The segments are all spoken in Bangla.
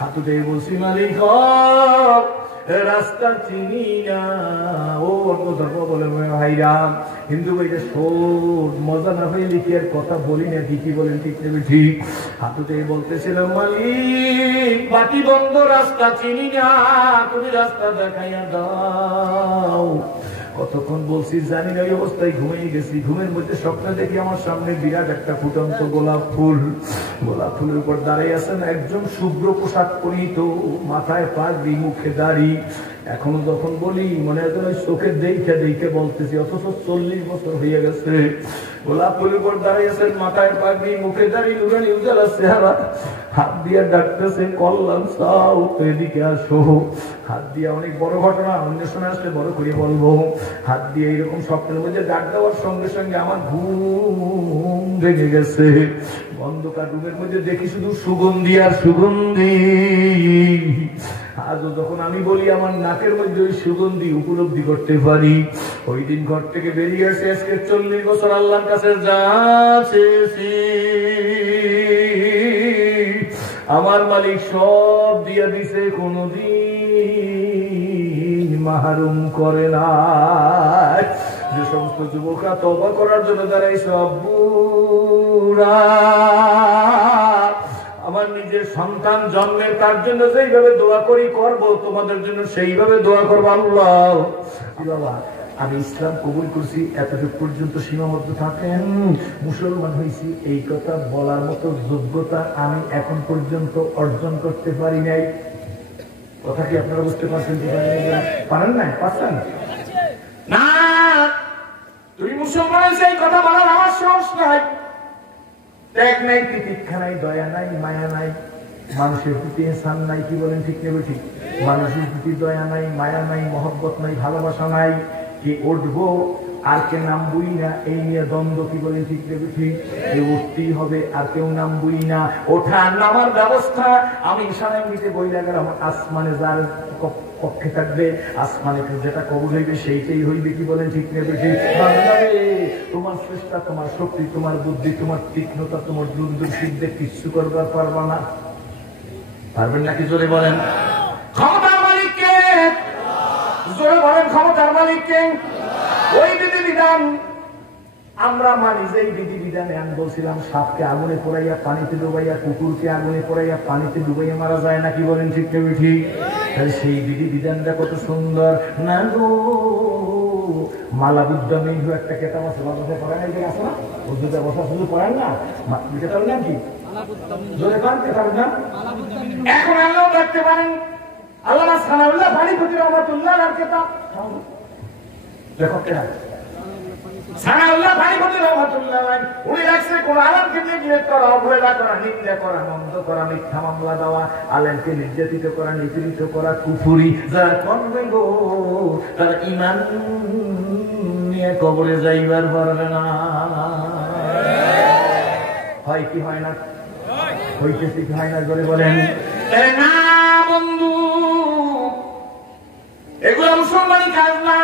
হাতুতে বলছি মালিক রাস্তা চিনি না। ও অন্য ধর্ম বলে ভাইরা, হিন্দু ভাইরা শোন, মজা না হয়ে লিখে আর কথা বলি না, কি বলেন ঠিক নেবে ঠিক। হাতুতে বলতেছিলাম মালিক বাতি বন্ধ, রাস্তা চিনি না, তুমি রাস্তা দেখাইয়া দাও। কতক্ষণ বলছি জানি না, ওই অবস্থায় ঘুমিয়ে গেছি। ঘুমের মধ্যে স্বপ্নে দেখি আমার সামনে বিরাট একটা ফুটন্ত গোলাপ ফুল। গোলাপ ফুলের উপর দাঁড়িয়ে আছেন একজন শুভ্র পোশাক পরিহিত, মাথায় পাগড়ি, মুখে দাড়ি। এখনো যখন বলি মনে হয় ওই চোখের দেখে দেখে বলতেছি, অথচ 40 বছর হয়ে গেছে। গোলাপ ফুলের উপর দাঁড়িয়ে আছেন, মাথায় পাগড়ি, মুখে দাড়ি, নুরানি উজালা চেহারা। হাত দিয়ে ডাকতেছে কল্যাণ চাও, এদিকে আসো। হাত দিয়ে অনেক বড় ঘটনা, অন্য সময় আসলে বড় করে বলবো। হাত দিয়ে এইরকম স্বপ্নের মধ্যে ডাক দেওয়ার সঙ্গে সঙ্গে আমার ঘুম ভেঙে গেছে। অন্ধকার রুমের মধ্যে দেখি শুধু সুগন্ধি আর সুগন্ধি। আজও যখন আমি বলি আমার নাকের মধ্যে ওই সুগন্ধি উপলব্ধি করতে পারি। ওই দিন ঘর থেকে বেরিয়ে আসে, আজকে 40 বছর আল্লাহর কাছে যাচ্ছি, আমার মালিক সব দিয়া দিছে, কোনদিন মাহরুম করে না। যে সমস্ত যুবকরা তওবা করার জন্য দাঁড়াই, সব বুড়া, আমার নিজের সন্তান জন্মের তার জন্য যেইভাবে দোয়া করি করব, তোমাদের জন্য সেইভাবে দোয়া করবো। আল্লাহ বাবা আমি ইসলাম কবুল করছি, এতটুকু পর্যন্ত সীমাবদ্ধ থাকেন, মুসলমান হয়েছি, এই কথা বলার মতো যোগ্যতা আমি এখন পর্যন্ত অর্জন করতে পারি নাই। কথা কি আপনারা বুঝতে পারছেন? পারেন নাই? পারছেন না? তুমি মুসলমান হয়েছে এই কথা বলার আমার সাহস নাই, ত্যাগ নাই, তিতিক্ষা নাই, দয়া নাই, মায়া নাই, মানুষের প্রতি ইহসান নাই। কি বলেন ঠিক নেবে ঠিক? মানুষের প্রতি দয়া নাই, মায়া নাই, মহব্বত নাই, ভালোবাসা নাই। কি উঠবো আর কে নামবই না, এই নিয়ে দ্বন্দ্ব। কি বলেন ঠিক নেবে ঠিক? কেউ উঠতেই হবে আর কেউ নামবই না। ওঠা নামার ব্যবস্থা আমি ইশারায় নিতে বই লাগার, আমার আসমানে যার পক্ষে থাকবে, আসমানে যেটা কবুল হইবে সেইটাই হইবে। কি বলেন ঠিক নেবে ঠিক? তোমার চেষ্টা, তোমার শক্তি, তোমার বুদ্ধি, তোমার তীক্ষ্ণতা, তোমার দূরদর্শিতে কিচ্ছু করবার পারবা না। পারবেন নাকি? জোরে বলেন। ক্ষমতার মালিককে, জোরে বলেন ক্ষমতার মালিককে। ওই বিধিবিধান আমরা মানি, যে বিধিবিধানে আমি বলছিলাম সাপকে আগুনে পোড়াইয়া পানিতে ডুবাইয়া, কুকুরকে আগুনে পোড়াইয়া পানিতে ডুবাইয়া মারা যায় না। কি বলেন ঠিক নেবে ঠিক? তাহলে সেই বিধিবিধানটা কত সুন্দর না গো। মালা বুদ্ধমী একটা কেতাব আছে, বাজারে পড়ায় না, আছে না? উর্দুতে বসা শুধু পড়ায় না, কেতাবের নাম কি? জোরে পান কেতাবের নাম? এখন আল্লাহ দেখতে পারেন, আল্লামা সানাউল্লাহ ফারিদুদ্দিন রহমাতুল্লাহ আলাইহির কেতাব দেখো কেনা সানাউল্লাহ ফারিদুদ্দিন রহমাতুল্লাহ আলাইহি উনি রাখছে কোন আলেমকে নির্যাতিত করা, অবহেলা করা, নিন্দা করা, মন্দ করা, মিথ্যা মামলা দেওয়া, আলেমকে নির্যাতিত করা, নিপীড়িত করা কুফরি। যারা করবে গো তার ঈমান নিয়ে কবরে যাইবার পারবে না। হয় কি হয় না? হইতেছে কি হয় না? জোরে বলেন না বন্ধু, এগুলো মুসলমানি কাজ না।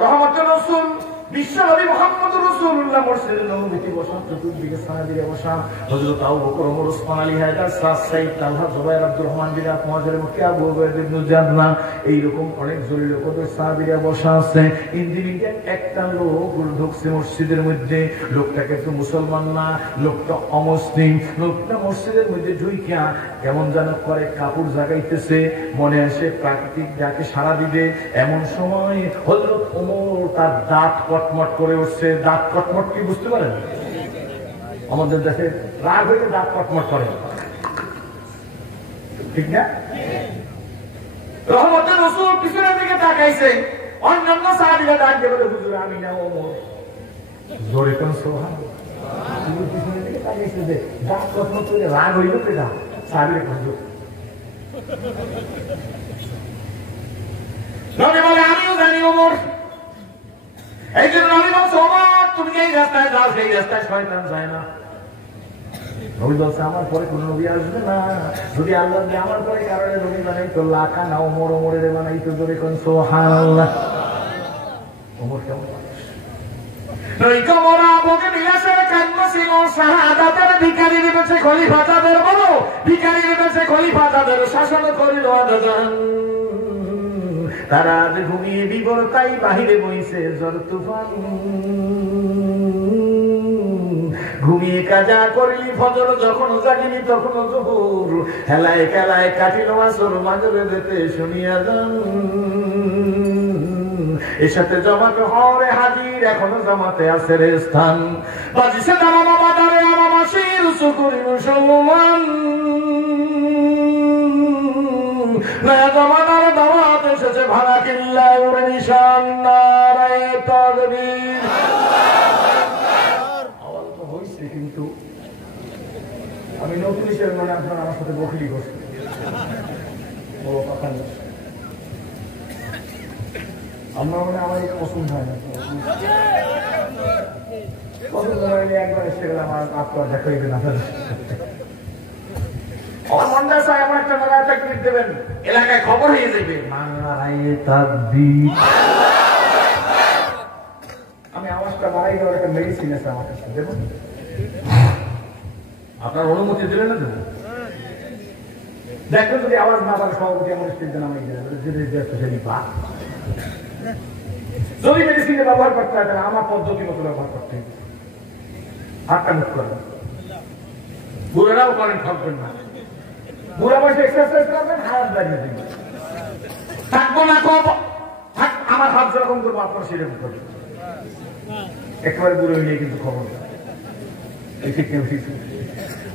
রহমতের রাসূল বিশ্বনবী মুহাম্মদ রাসূলুল্লাহ মসজিদে নববীতে বসা, চতুর্দিকে সাহাবীরা বসা, হযরত আবু বকর, ওমর, ওসমান, আলী, হায়দার, সাদ, সাইদ, তালহা, জুবাইর, আব্দুর রহমান বিন আওফ, মুহাজির, মক্কি, আবু উবাইদা ইবনে জাররাহ, এইরকম অনেক জলিল কদর সাহাবীরা বসা আছে। ইন্দিমিকে একটা লোক ঢুকছে মসজিদের মধ্যে। লোকটা কিন্তু মুসলমান না, লোকটা অমুসলিম। লোকটা মসজিদের মধ্যে ঢুইকা কেমন যেন করে, কাপড় জাগাইতেছে, মনে আসে প্রাকৃতিক ডাকে সাড়া দিবে। এমন সময় হযরত ওমর তার দাঁত কটমট করে উঠছে। দাঁত কটমট কি বুঝতে পারেন? আমাদের দেশে রাগ হইলে দাঁত কটমট করে, ঠিক না? রহমতের রাসূল পিছনের দিকে তাকাইছে, অন্যান্য সাহাবীরা ডাক দিয়ে বলে, হুজুর আমি না ওমর। জোরে কোন সুবহানাল্লাহ। তিনি পিছনের দিকে তাকাইছে যে দাঁত কটমট করে রাগ হইল পেটা সাহাবীরা হুজুর। নবী বলে আমিও জানি ওমর। এই জন্য নবী বলছে ওমর তুমি এই রাস্তায় যাও, সেই রাস্তায় শয়তান যায় না। নবী বলছে আমার পরে কোন নবী আসবে না। যদি আল্লাহ আমার পরে কারণে নবী বানাইতো, লাকা না ওমর, ওমরের বানাইতো। জোরে কোন সুবহানাল্লাহ। ওমর কেমন মানুষ? নই কমরা বকে বিলাসের কান্না ছিল শাহাদাতের ভিখারীর বেশে খলিফা তাদের বলো ভিখারীর বেশে খলিফা তাদের শাসন করিল আদান তারা আজ ঘুমিয়ে বিবর তাই বাহিরে বইছে ঝড় তুফান ঘুমিয়ে কাজা করিলি ফজর যখন জাগিলি তখন জোহর হেলায় খেলায় কাটিল আসর মাঝরে যেতে শুনিয়া যান এর সাথে জমাতে হরে হাজির এখনো জমাতে আছে রে স্থান বাজিছে দামা বাদারে আমা শির সুকুরি মুসলমান নয়া জমানার দাওয়াত এসেছে ভাড়া কিল্লা উড়ে নিশান নারায়ে তাকবীর আওয়াজ তো হইছে কিন্তু আমি নতুন হিসেবে মানে আপনারা আমার সাথে বকলি করছেন বড় কথা নেই আমরা মানে আমার পছন্দ হয় না পছন্দ হয়নি একবার এসে গেলে আমার আপনার দেখা হইবে না আমার মনটা চায় আমার একটা জায়গায় একটা ক্লিপ দেবেন এলাকায় খবর হয়ে যাবে নারায়ে তাকবীর আমি আওয়াজটা বাড়াই দেওয়ার একটা মেডিসিন আছে আমার কাছে দেবো আপনার অনুমতি দিলেন না দেবো দেখবেন যদি আওয়াজ না পারে সভাপতি এমন স্টেজ দেন আমি যদি মেডিসিনে ব্যবহার করতে হয় তাহলে আমার পদ্ধতি মতো ব্যবহার করতে হবে হাতটা মুখ করেন বুড়ারাও করেন ঠকবেন না বুড়া বয়সে এক্সারসাইজ করবেন হাত দাঁড়িয়ে দিবেন থাকবো না থাক আমার হাত যেরকম করবো আপনার সেরকম করবেন একেবারে বুড়ো হয়ে কিন্তু খবর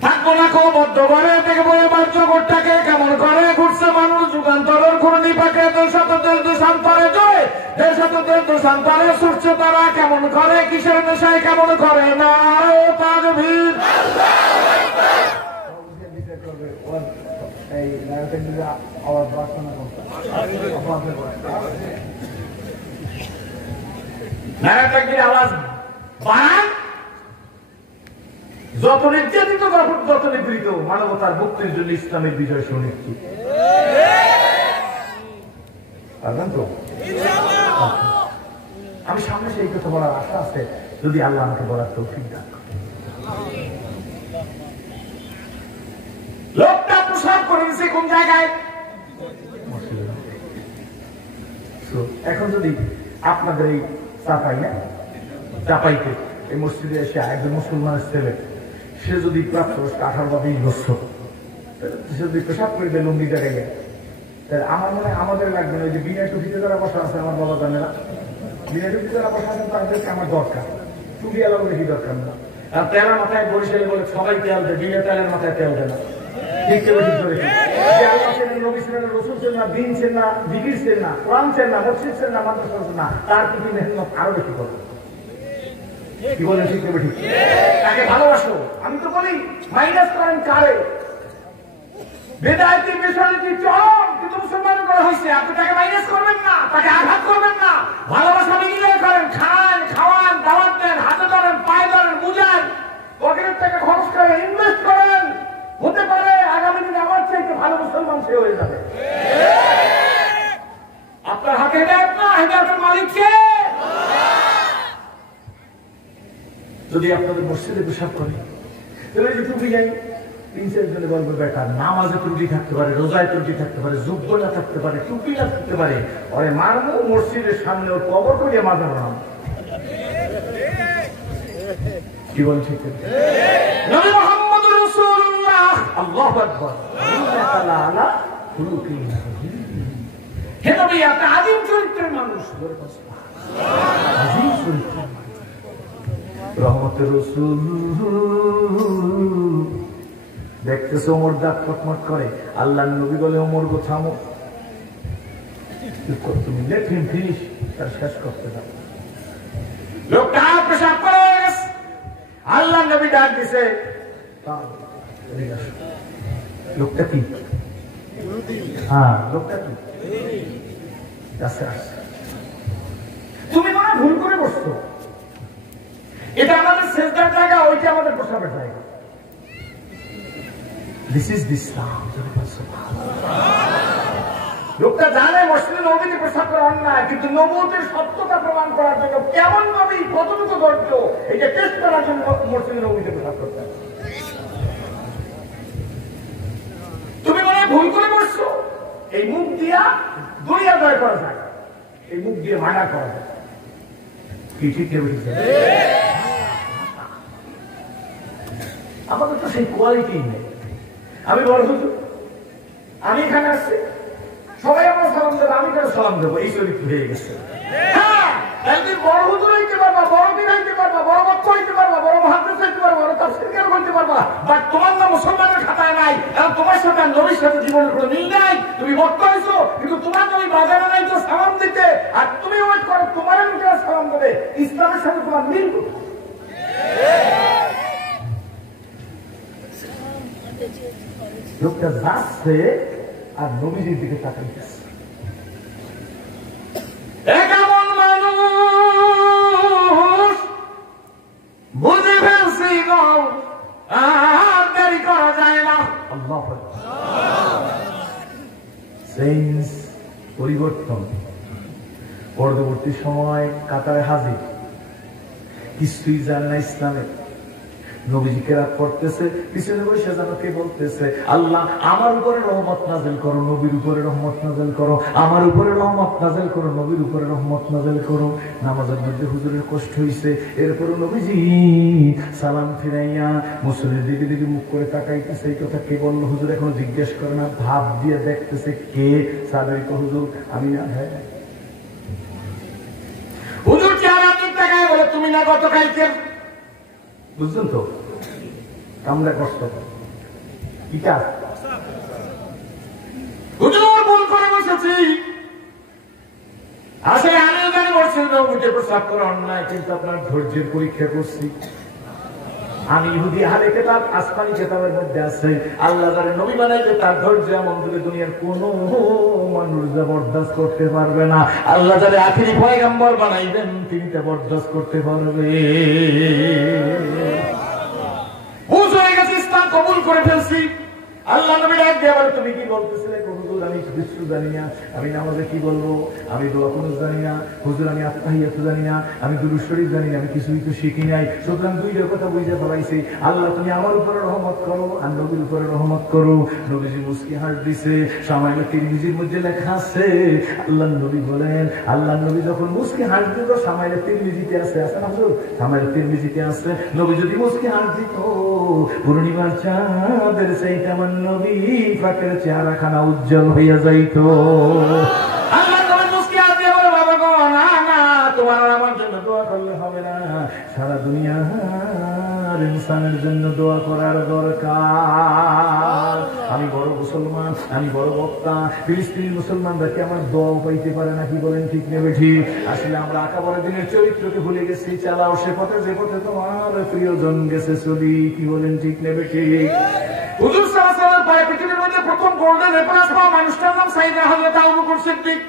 থাকবো না বদ্ধ করে দেখবো এবার জগৎটাকে কেমন করে ঘুরছে মানুষ যুগান্তরের ঘূর্ণি পাকে দেশান্তরের দেশান্তরে জয় দেশান্তরের দেশান্তরে ছুটছে তারা কেমন করে কিসের নেশায় কেমন করে না তাকবীর আওয়াজ বাড়ান যত নির্যাতিত যত নিপীড়িত মানবতার মুক্তির জন্য ইসলামের বিজয় সুনিশ্চিত তো আমি সামনে সেই কথা বলার আশা আছে যদি আল্লাহ আমাকে বলার তৌফিক দান লোকটা প্রসাদ করে দিচ্ছে কোন জায়গায় এখন যদি আপনাদের এই চাপাইতে এই মসজিদে এসে একজন মুসলমানের ছেলে সে যদি প্রাপ্ত 18 বা 20 বছর সে যদি পেশাব করে দেয় লুঙ্গি জায়গায় তাহলে আমার মনে আমাদের লাগবে না যে বিনা টুপিতে যারা বসা আছে আমার বাবা জানে না বিনা টুপিতে যারা বসা আছে তাদেরকে আমার দরকার টুপি আলাদা বেশি দরকার না আর তেলা মাথায় বরিশালে বলে সবাই তেল দেয় বিনা তেলের মাথায় তেল দেয় না ঠিক রসুল ছিল না দিন ছিল না জিকির ছিল না কোরআন ছিল না মসজিদ ছিল না মাদ্রাসা ছিল না তার প্রতি মেহনত আরো বেশি করবে কি বলেন ঠিক ঠিক তাকে ভালোবাসো আমি তো বলি মাইনাস করেন কারে বেদায়তের বিষয়ে চরম কিন্তু মুসলমান করা হয়েছে আপনি তাকে মাইনাস করবেন না তাকে আঘাত করবেন না ভালোবাসা বিনিময় করেন খান খাওয়ান দাওয়াত দেন হাতে ধরেন পায়ে ধরেন বুঝান পকেটের টাকা খরচ করেন ইনভেস্ট করেন হতে পারে আগামী দিনে আমার চাইতে ভালো মুসলমান সে হয়ে যাবে আপনার হাতে হেদায়েত না হেদায়েতের মালিক কে যদি আপনাদের মসজিদে পেশাব করে তাহলে যে টুপি যাই 3-4 জনে বলবে বেকার নামাজে ত্রুটি থাকতে পারে রোজায় ত্রুটি থাকতে পারে যোগ্য না থাকতে পারে টুপি না থাকতে পারে ওরে মারবো মসজিদের সামনে ওর কবর করিয়ে মাজানো নাম কি বল ঠিক নবী মুহাম্মদ রাসূলুল্লাহ আল্লাহু আকবার আলা খুলুকিন হে নবী আপনি আদিম চরিত্রের মানুষ আদিম চরিত্রের রহমতের রাসূল দেখতেছে ওমর দাঁত কটমট করে আল্লাহর নবী বলে ওমর গো থামো তুমি লেট হিম ফিনিশ তার শেষ করতে দাও লোকটা পেশাব করে গেছে আল্লাহর নবী ডাক দিছে লোকটা কি হ্যাঁ লোকটা কি তুমি মনে ভুল করে বসছো এটা আমাদের সেজদার জায়গা ওইটা আমাদের প্রসাবের জায়গা This is the Islam. লোকটা জানে মসজিদে নবীকে প্রসাদ করা অন্যায়, কিন্তু নবুয়তের সত্যতা প্রমাণ করার জন্য কেমন নবী, কতটুকু ধৈর্য, এটা টেস্ট করার জন্য মসজিদে নবীতে প্রসাদ করতে হবে। তুমি মনে হয় ভুল করে বসছো। এই মুখ দিয়া দুনিয়া জয় করা যায়, এই মুখ দিয়ে মানা করা যায়। কি ঠিক বলেছে? আমাদের তো সেই কোয়ালিটি নেই। আমি বড় হুজুর, আমি এখানে আসছি, সবাই আমার সালাম দেবো, আমি কেন সালাম দেবো? এই চরিত্র হয়ে গেছে। হ্যাঁ, একদিন বড় হুজুর হইতে পারবা, বড় পীর হইতে পারবা, বড় বক্তা হইতে পারবা, বড় মুহাদ্দিস হইতে পারবা, বড় তাফসীরকার হইতে পারবা, বাট তোমার নাম মুসলমানের খাতায় নাই। এবং তোমার সাথে নবীর সাথে জীবনের কোনো মিল নাই। তুমি বক্তা হইছো, কিন্তু তোমার নবী বাজারে নাই তো সালাম দিতে, আর তুমি ওয়েট করো তোমার লোকেরা সালাম দেবে। ইসলামের সাথে তোমার মিল কোথায়? লোকটা যাচ্ছে আর নবীজির দিকে তাকাইতেছে। এমন মানুষ বুঝে ফেলছি গো, আর দেরি করা যায় না। আল্লাহু আকবার। চেঞ্জ, পরিবর্তন। পরবর্তী সময় কাতারে হাজির, কিছুই জান না ইসলামের। নবীজি কেরাত পড়তেছে, পিছনে বসে যেন কে বলতেছে, আল্লাহ আমার উপরে রহমত নাযিল করো, নবীর উপরে রহমত নাযিল করো, আমার উপরে রহমত নাযিল করো, নবীর উপরে রহমত নাযিল করো। নামাজের মধ্যে হুজুরের কষ্ট হইছে, এরপরে নবীজি সালাম ফিরাইয়া মুসল্লির দিকে দিকে মুখ করে তাকাইতেছে। এই কথা কে বললো? হুজুর এখনো জিজ্ঞেস করে না, ভাব দিয়ে দেখতেছে কে। সাহাবী কয়, হুজুর আমি না। হ্যাঁ হুজুর চেহারা দিক তাকায় বলে, তুমি না গত কালকে। বুঝলেন তো? কামড়া কষ্ট কিটা হুজুর ভুল করে বসেছি। আসলে আমিও জানি বলছেন নবীকে প্রসাদ করা অন্যায়, কিন্তু আপনার ধৈর্যের পরীক্ষা করছি। আমি ইহুদি আহলে কিতাব, আসমানি কিতাবের মধ্যে আছে আল্লাহ যারা নবী বানাইবে তার ধৈর্য এমন দুনিয়ার কোন মানুষ বরদাস্ত করতে পারবে না। আল্লাহ যারা আখিরি পয়গম্বর বানাইবেন তিনি তা বরদাস্ত করতে পারবে। বুঝে গেছে, ইসলাম কবুল করে ফেলছি। আল্লাহ নবী ডাক দিয়ে বলে, তুমি কি বলতেছিলে? হুজুর আমি কিছু জানি না, আমি নামাজে কি বলবো, আমি দোয়া কুনুত জানি না, হুজুর আমি আত্তাহিয়াত জানি না, আমি দুরূদ শরীফ জানি না, আমি কিছুই তো শিখি নাই। সুতরাং দুইটা কথা বুঝে ফেলাইছি। আল্লাহ তুমি আমার উপরে রহমত করো আর নবীর উপরে রহমত করো। নবীজি মুস্কি হাস দিছে। সামান্য তিরমিজির মধ্যে লেখা আছে, আল্লাহ নবী বলেন, আল্লাহ নবী যখন মুস্কি হাস দিত, সামান্য তিরমিজিতে আছে, আছে না হুজুর? সামান্য তিরমিজিতে আছে, নবী যদি মুস্কি হাস দিত, পূর্ণিমার চাঁদের সেইটা আমার নবী পাকের চেহারা খানা উজ্জ্বল হইয়া যাইত। আল্লাহ নবী মুস্কি হাস দিয়ে বলে, বাবা গো না না, তোমার আমার জন্য দোয়া করলে হবে না, সারা দুনিয়ার ইনসানের জন্য দোয়া করার দরকার। আমি বড় মুসলমান, আমি বড় বক্তা, ফিলিস্তিনি মুসলমানরা কি আমার দোয়া পাইতে পারে না? কি বলেন ঠিক নেবে ঠিক? আসলে আমরা আকাবরের দিনের চরিত্রকে ভুলে গেছি। চালাও সে পথে যে পথে তোমার প্রিয়জন গেছে চলি। কি বলেন ঠিক নেবে ঠিক? হুজুর সাল্লাল্লাহু আলাইহি ওয়াসাল্লাম পরে পৃথিবীর মধ্যে প্রথম গোল্ডেন রেফারেন্স পাওয়া মানুষটার নাম সাইয়েদনা হযরত আবু বকর সিদ্দিক।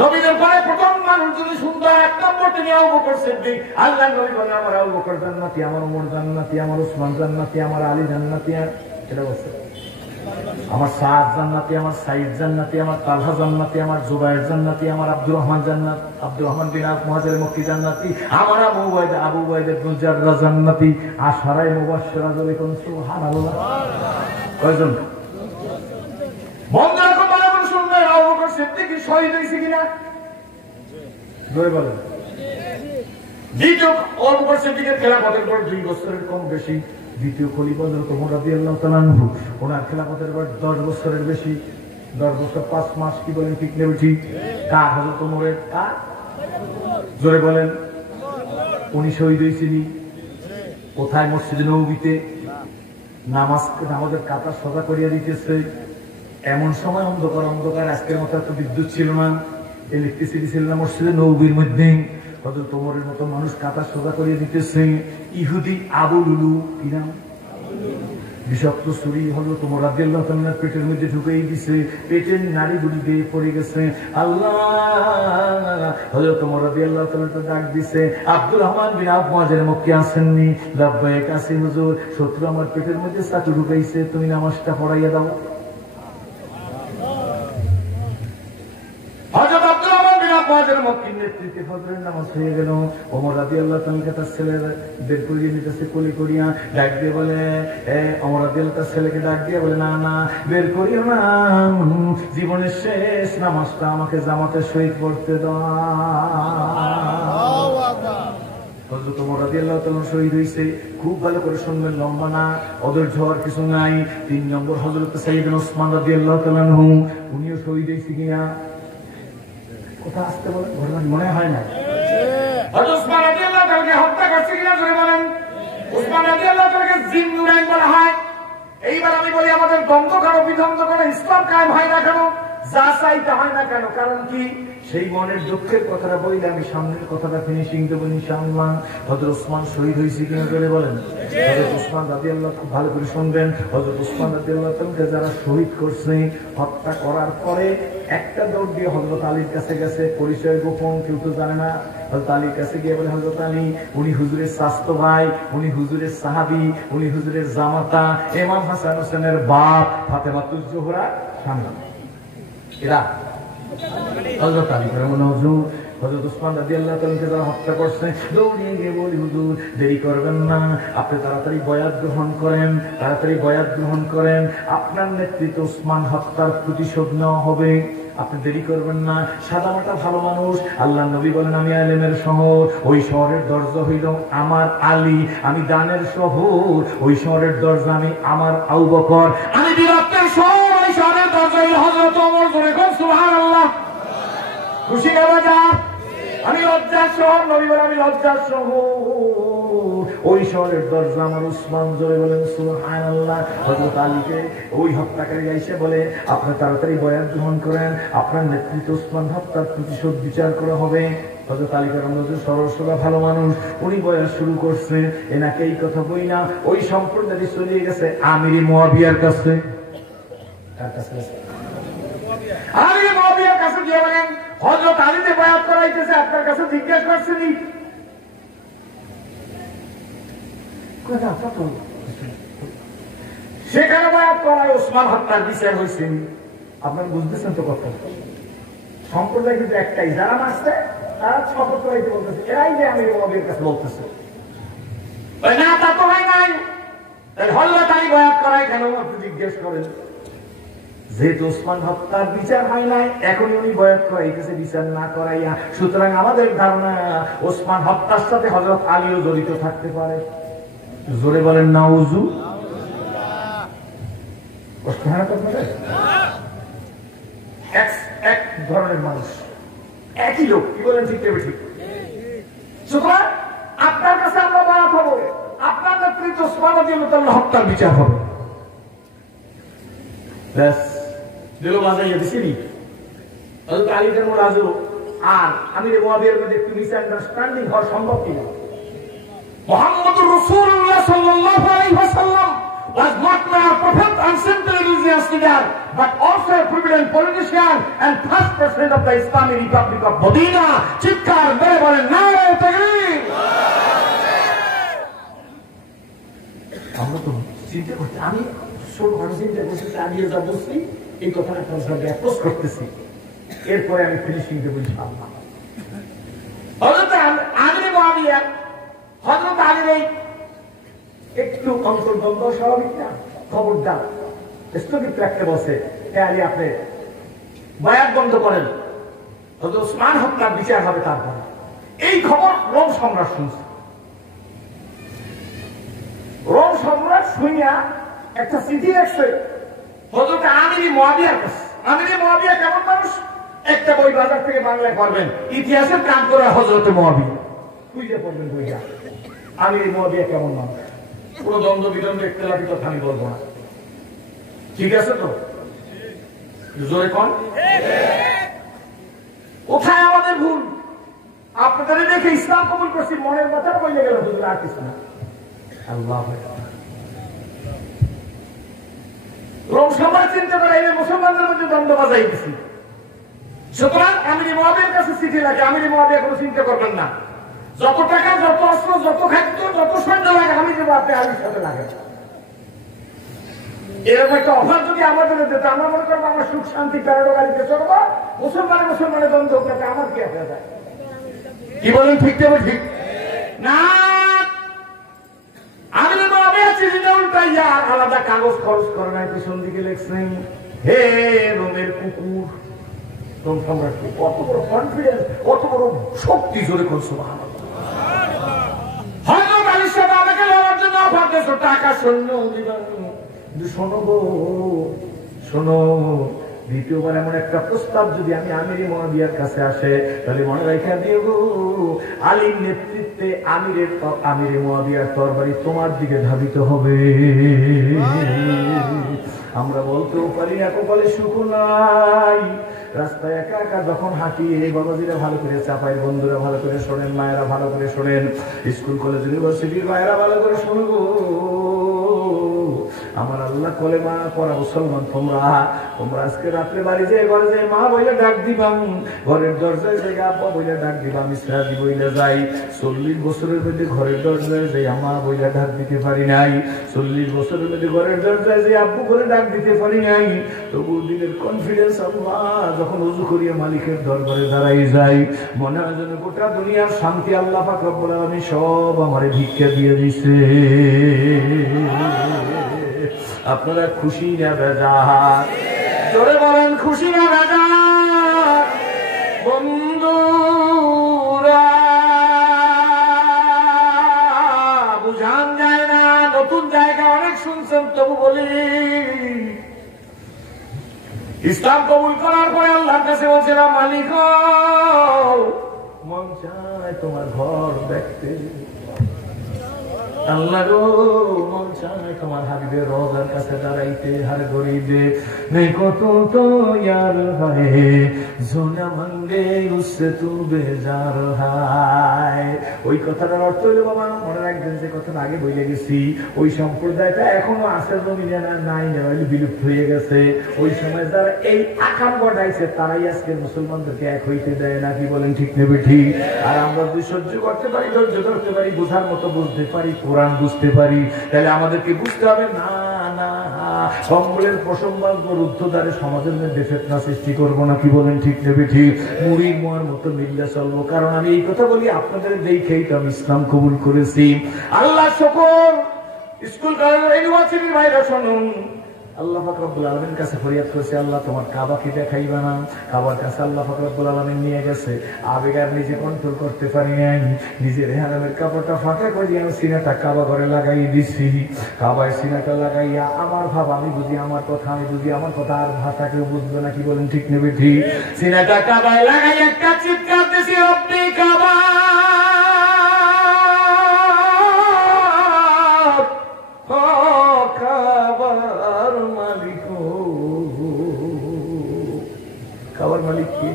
নবীদের পরে প্রথম মানুষ যদি সুন্দর এক নম্বর তিনি আবু বকর সিদ্দিক। আল্লাহ নবী বলেন, আমার আবু বকর জান্নাতি, আমার ওমর জান্নাতি, আমার উসমান জান্নাতি, আমার আলী জান্নাতি। এটা বলছে আমার সাদ জান্নাতি, আমার সাইদ জান্নাতি, আমার তালহা জান্নাতি, আমার জুবাইর জান্নাতি, আমার আব্দুর রহমান জান্নাত, আব্দুর রহমান বিন আবু মুহাজির মক্কি জান্নাতি, আমার আবু উবাইদা ইবনে জাররাহ জান্নাতি। আশারায়ে মুবাশশিরা বলে কোন সুবহানাল্লাহ। কয়জন? বন্ধুরা খুব ভালো করে শুনবেন, আবু বকর সিদ্দিক শহীদ হয়েছে কিনা জোরে বলেন। দ্বিতীয় আবু বকর সিদ্দিকের খেলাফতের পর 2 বছরের কম বেশি। দ্বিতীয় খলিফা হযরত ওমর রাদিয়াল্লাহু তাআলা আনহু, ওনার খেলাফতের পর 10 বছরের বেশি, 10 বছর 5 মাস। কি বলেন ঠিক নেবে ঠিক? কার? হযরত ওমরের। কার? জোরে বলেন। উনি শহীদ হয়েছেন কোথায়? মসজিদে নববীতে। নামাজের কাতার সোজা করিয়া দিতেছে। এমন সময় অন্ধকার অন্ধকার, আজকের মতো এত বিদ্যুৎ ছিল না, ইলেকট্রিসিটি ছিল না মসজিদে নববীর মধ্যে। হযরত ওমরের মতো মানুষ কাতার সোজা করিয়ে দিতেছে। ইহুদি আবু লুলু, কি নাম? বিষাক্ত ছুরি হযরত ওমর রাদিয়াল্লাহু তাআলা পেটের মধ্যে ঢুকিয়ে দিছে। পেটের নাড়িগুলি দিয়ে পড়ে গেছে। আল্লাহ হযরত ওমর রাদিয়াল্লাহু তাআলা ডাক দিছে, আব্দুর রহমান বিন আবু মুহাজির মক্কি আসেননি? লাব্বাইক আসি হুজুর, শত্রু আমার পেটের মধ্যে চাকু ঢুকাইছে, তুমি নামাজটা পড়াইয়া দাও। মক্কির নেতৃত্বে ফজরের নামাজ হয়ে গেল। ওমর রাদিয়াল্লাহু তাআলা তার ছেলে বের করিয়ে নিতেছে কোলে করিয়া, ডাক দিয়ে বলে, ওমর রাদিয়াল্লাহু তার ছেলেকে ডাক দিয়ে বলে, না না বের করিও না, জীবনের শেষ নামাজটা আমাকে জামাতের সহিত পড়তে দাও। হযরত ওমর রাদিয়াল্লাহু তাআলা শহীদ হইছে। খুব ভালো করে শুনবেন, লম্বা না, অধৈর্য হওয়ার কিছু নাই। 3 নম্বর হযরত সাইয়েদনা ওসমান রাদিয়াল্লাহু তাআলা আনহু, উনিও শহীদ হইছে কিনা কথা আসতে বলেন, ঘটনা মনে হয় না। হযরত ওসমান রাদিয়াল্লাহু তাআলাকে হত্যা করছে কিনা জোরে বলেন। ওসমান রাদিয়াল্লাহু তাআলাকে জিন্নুরাইন বলা হয়। এইবার আমি বলি, আমাদের দ্বন্দ্ব কেন, বিদ্বন্দ্ব কেন, ইসলাম কায়েম হয় না কেন, যা চাইতে হয় না কেন? কারণ কি? সেই মনের দুঃখের কথাটা বললে আমি সামনের কথাটা ফিনিশিং দেবো ইনশাআল্লাহ। হযরত ওসমান শহীদ হয়েছে কিনা জোরে বলেন। হযরত ওসমান রাদিয়াল্লাহু, খুব ভালো করে শুনবেন, হযরত ওসমান রাদিয়াল্লাহু তাআলাকে যারা শহীদ করছে, হত্যা করার পরে একটা দৌড় দিয়ে হযরত আলীর কাছে গেছে, পরিচয় গোপন, কেউ তো জানে না। হযরত আলীর কাছে গিয়ে বলে, হযরত আলী, উনি হুজুরের চাচতো ভাই, উনি হুজুরের সাহাবী, উনি হুজুরের জামাতা, ইমাম হাসান হোসেনের বাপ ফাতেমাতুজ জোহরা স্বামী। এরা হযরত আলী করে মনে, হুজুর হযরত ওসমান রাদিয়াল্লাহু তাআলাকে যারা হত্যা করছে, দৌড়িয়ে গিয়ে বলি, হুজুর দেরি করবেন না, আপনি তাড়াতাড়ি বয়াত গ্রহণ করেন, তাড়াতাড়ি বয়াত গ্রহণ করেন, আপনার নেতৃত্বে ওসমান হত্যার প্রতিশোধ নেওয়া হবে, আপনি দেরি করবেন না। সাদামাটা ভালো মানুষ, আল্লাহর নবী বলেন, আমি আলেমের শহর, ওই শহরের দরজা হইল আমার আলী, আমি দানের শহর, ওই শহরের দরজা আমি আমার আবু বকর, আমি বীরত্বের শহর, ওই শহরের দরজা হইল হযরত ওমর। জোরে কোন সুবহানাল্লাহ। খুশি হয়ে যা, আমি লজ্জার শহর, নবী বলেন আমি লজ্জার শহর, ওই শহরের দরজা আমার উসমান। জোরে বলেন সুবহানাল্লাহ। হযরত আলীকে ওই হত্যাকারী এসে বলে, আপনি তাড়াতাড়ি বয়াত গ্রহণ করেন, আপনার নেতৃত্বে উসমান হত্যার প্রতিশোধ বিচার করা হবে। হযরত আলী কারামুল্লাহ সরসরা ভালো মানুষ, উনি বয়াত শুরু করছেন, এনাকে এই কথা বই না, ওই সম্প্রদায় চলে গেছে আমির মুয়াবিয়ার কাছে। কার কাছে? আমির মুয়াবিয়ার কাছে গিয়ে বলেন, হযরত আলী যে বয়াত করাইতেছে, আপনার কাছে জিজ্ঞেস করছেনি? সেখানে বয়াত করায় ওসমান হত্যার বিচার হয়েছে। আপনারা বুঝতেছেন তো কথা? সম্প্রদায় কিন্তু একটাই, যারা মারছে তারা শপথ করাইতে বলতেছে, এরাই যে আমির মুয়াবিয়ার কাছে বলতেছে না, তা তো হয় নাই। হযরত আলী বয়াত করায় কেন আপনি জিজ্ঞেস করেন? যেহেতু ওসমান হত্যার বিচার হয় নাই, এখন উনি বয়াত করাইতেছে বিচার না করাইয়া, সুতরাং আমাদের ধারণা ওসমান হত্যার সাথে হযরত আলীও জড়িত থাকতে পারে। জোরে বলেন নাউজু। কষ্ট হয় না তো আপনাদের? এক ধরনের মানুষ, একই লোক, কি বলেন? ঠিক তবে ঠিক। সুতরাং আপনার কাছে আমরা বয়াত হবো, আপনার নেতৃত্বে ওসমান রাদিয়াল্লাহু তাআলা হত্যার বিচার হবে। ব্যাস দিল বাজাইয়া দিছিনি। হযরত আলী কেমন রাজু আর আমির মুয়াবিয়ার মধ্যে একটু মিসআন্ডারস্ট্যান্ডিং হওয়া সম্ভব কিনা? মুহাম্মদুর রাসূলুল্লাহ সাল্লাল্লাহু আলাইহি ওয়াসাল্লাম was not only a prophet and simple religious leader, but also a prominent politician and first president of the Islamic Republic of Medina. চিৎকার মেরে বলেন নারে তাকবীর। আমরা তো চিন্তা করছি, আমি ছোটখাটো চিন্তা করছি, আগে যা বুঝছি এই কথাটা আপনার সাথে অ্যাপ্রোচ করতেছি, এরপরে আমি ফিনিশিং দেবো ইনশাআল্লাহ। হযরত আলী মুয়াবিয়া, হযরত আলীর এই একটু অন্তর্দ্বন্দ্ব স্বাভাবিক না? খবরদার স্থগিত রাখতে বসে, হে আলী আপনি বয়াত বন্ধ করেন, হযরত ওসমান হত্যার বিচার হবে। তারপরে এই খবর রোম সম্রাট শুনছে। রোম সম্রাট শুনিয়া একটা চিঠি লিখছে হযরত আমির মুয়াবিয়ার কাছে। আমির মুয়াবিয়া কেমন মানুষ? একটা বই বাজার থেকে বাংলায় পড়বেন, ইতিহাসের কাজ করে হযরত মুয়াবিয়া, খুঁজে পড়বেন বইটা। আমির মুয়াবিয়া কেমন মানুষ? পুরো দ্বন্দ্ব বিদ্বন্দ্ব একতলাপি কথা আমি বলবো না, ঠিক আছে তো? জোরে কোন? কোথায় আমাদের ভুল? আপনাদের দেখে ইসলাম কবুল করছি, মনের মাথা বইলে গেল, হুজুর আর কিছু না। আল্লাহ রোম সম্রাট চিন্তা করে এই মুসলমানদের মধ্যে দ্বন্দ্ব বাজাই দিছি। সুতরাং আমির মুয়াবিয়ার কাছে চিঠি লাগে, আমির মুয়াবিয়া কোনো চিন্তা করবেন না, যত টাকা, যত অস্ত্র, যত খাদ্য, যত সৈন্য লাগে আমি দেবো, আপনি আলীর সাথে লাগে। এরকম একটা অফার যদি আমাদের দিত, আমরা মনে করবো আমরা সুখ শান্তি প্যারাডো গাড়িতে চলবো, মুসলমানের দ্বন্দ্ব হোক, আমার কি আপনার যায়? কি বলেন? ঠিক দেবো ঠিক না? আমি আছি যেটা উল্টাইয়া আলাদা কাগজ খরচ করে নাই, পিছন দিকে লেখছেন হে রোমের কুকুর। কত বড় কনফিডেন্স, কত বড় শক্তি জোরে করছো। হয়তো গাড়ির সাথে আমাকে লড়ার জন্য অফার দিয়েছো, টাকা সৈন্য দিবেন। শোনো গো শোনো, দ্বিতীয়বার এমন একটা প্রস্তাব যদি আমি আমির মুয়াবিয়ার কাছে আসে, তাহলে মনে রাখা দিও গো, আলীর নেতৃত্বে আমির মুয়াবিয়ার তরবারি তোমার দিকে ধাবিত হবে। আমরা বলতেও পারি না, কপালে সুখ নাই। রাস্তায় একা একা যখন হাঁটি, এই বাবাজিরা ভালো করে চাপাই, বন্ধুরা ভালো করে শোনেন, মায়েরা ভালো করে শোনেন, স্কুল কলেজ ইউনিভার্সিটির মায়েরা ভালো করে শুনবো। আমার আল্লাহ কলেমা পড়া মুসলমান তোমরা আজকে রাত্রে বাড়ি যে ঘরে যে মা বইলে ডাক দিবাম, ঘরের দরজায় যে আব্বা বইলে ডাক দিবাম, ইসরাজি বইলে যাই। 40 বছরের মধ্যে ঘরের দরজায় যে আমা বইলে ডাক দিতে পারি নাই, 40 বছরের মধ্যে ঘরের দরজায় যে আব্বু করে ডাক দিতে পারি নাই। তবু দিনের কনফিডেন্স আল্লাহ যখন উযু করিয়া মালিকের দরবারে দাঁড়াই যাই, মনে হয় যেন গোটা দুনিয়ার শান্তি আল্লাহ পাক রব্বুল আলামিন সব আমারে ভিক্ষা দিয়ে দিছে। আপনারা খুশি না বেজার? জোরে বলেন খুশি না বেজার? বন্ধুরা বুঝান যায় না, নতুন জায়গা অনেক শুনছেন, তবু বলি ইসলাম কবুল করার পরে আল্লাহর কাছে বলছিলাম, মালিক মন চায় তোমার ঘর দেখতে, আল্লাহ গো মন চায় তোমার হাবিবের রওজার কাছে দাঁড়াইতে, হার গরিবে নেই কত তো ইয়ার হয় জোনা মাঙ্গে উসে তু বেজার হায়। ওই কথাটার অর্থ হলো বাবা, মনে রাখবেন যে কথাটা আগে বলে গেছি, ওই সম্প্রদায়টা এখনো আছে, জমিনে নাই না, বিলুপ্ত হয়ে গেছে। ওই সময় যারা এই আকাম ঘটাইছে তারাই আজকে মুসলমানদেরকে এক হইতে দেয় না। কি বলেন ঠিক নেবে ঠিক? আর আমরা যদি সহ্য করতে পারি, ধৈর্য ধরতে পারি, বোঝার মতো বুঝতে পারি, কোরআন বুঝতে পারি, তাহলে আমাদেরকে বুঝতে হবে না না সম্বলের প্রসম্বাদ রুদ্ধদ্বারে সমাজের মধ্যে ফিতনা সৃষ্টি করবো না। কি বলেন ঠিক নেবে ঠিক? মুড়ির মোয়ার মতো মিল্লা চলবো। কারণ আমি এই কথা বলি আপনাদের দেখেই তো আমি ইসলাম কবুল করেছি। আল্লাহ শুকর। স্কুল কলেজ ইউনিভার্সিটির ভাইরা শুনুন, আল্লাহ পাক রব্বুল আলামিনের কাছে ফরিয়াদ করেছে, আল্লাহ তোমার কাবাকে দেখাইবা না। কাবার কাছে আল্লাহ পাক রব্বুল আলামিন নিয়ে গেছে, আবেগ আর নিজে কন্ট্রোল করতে পারি নাই, নিজের হারামের কাপড়টা ফাঁকা করে আমি সিনাটা কাবা ঘরে লাগাই দিছি। কাবায় সিনাটা লাগাইয়া আমার ভাব, আমি বুঝি আমার কথা, আমি বুঝি আমার কথা, আর ভাষা কেউ বুঝবে না। কি বলেন ঠিক নেবে ঠিক? সিনাটা কাবায় লাগাই একটা চিৎকার দিছি, রব্বি কাবা কাবার মালিক কে?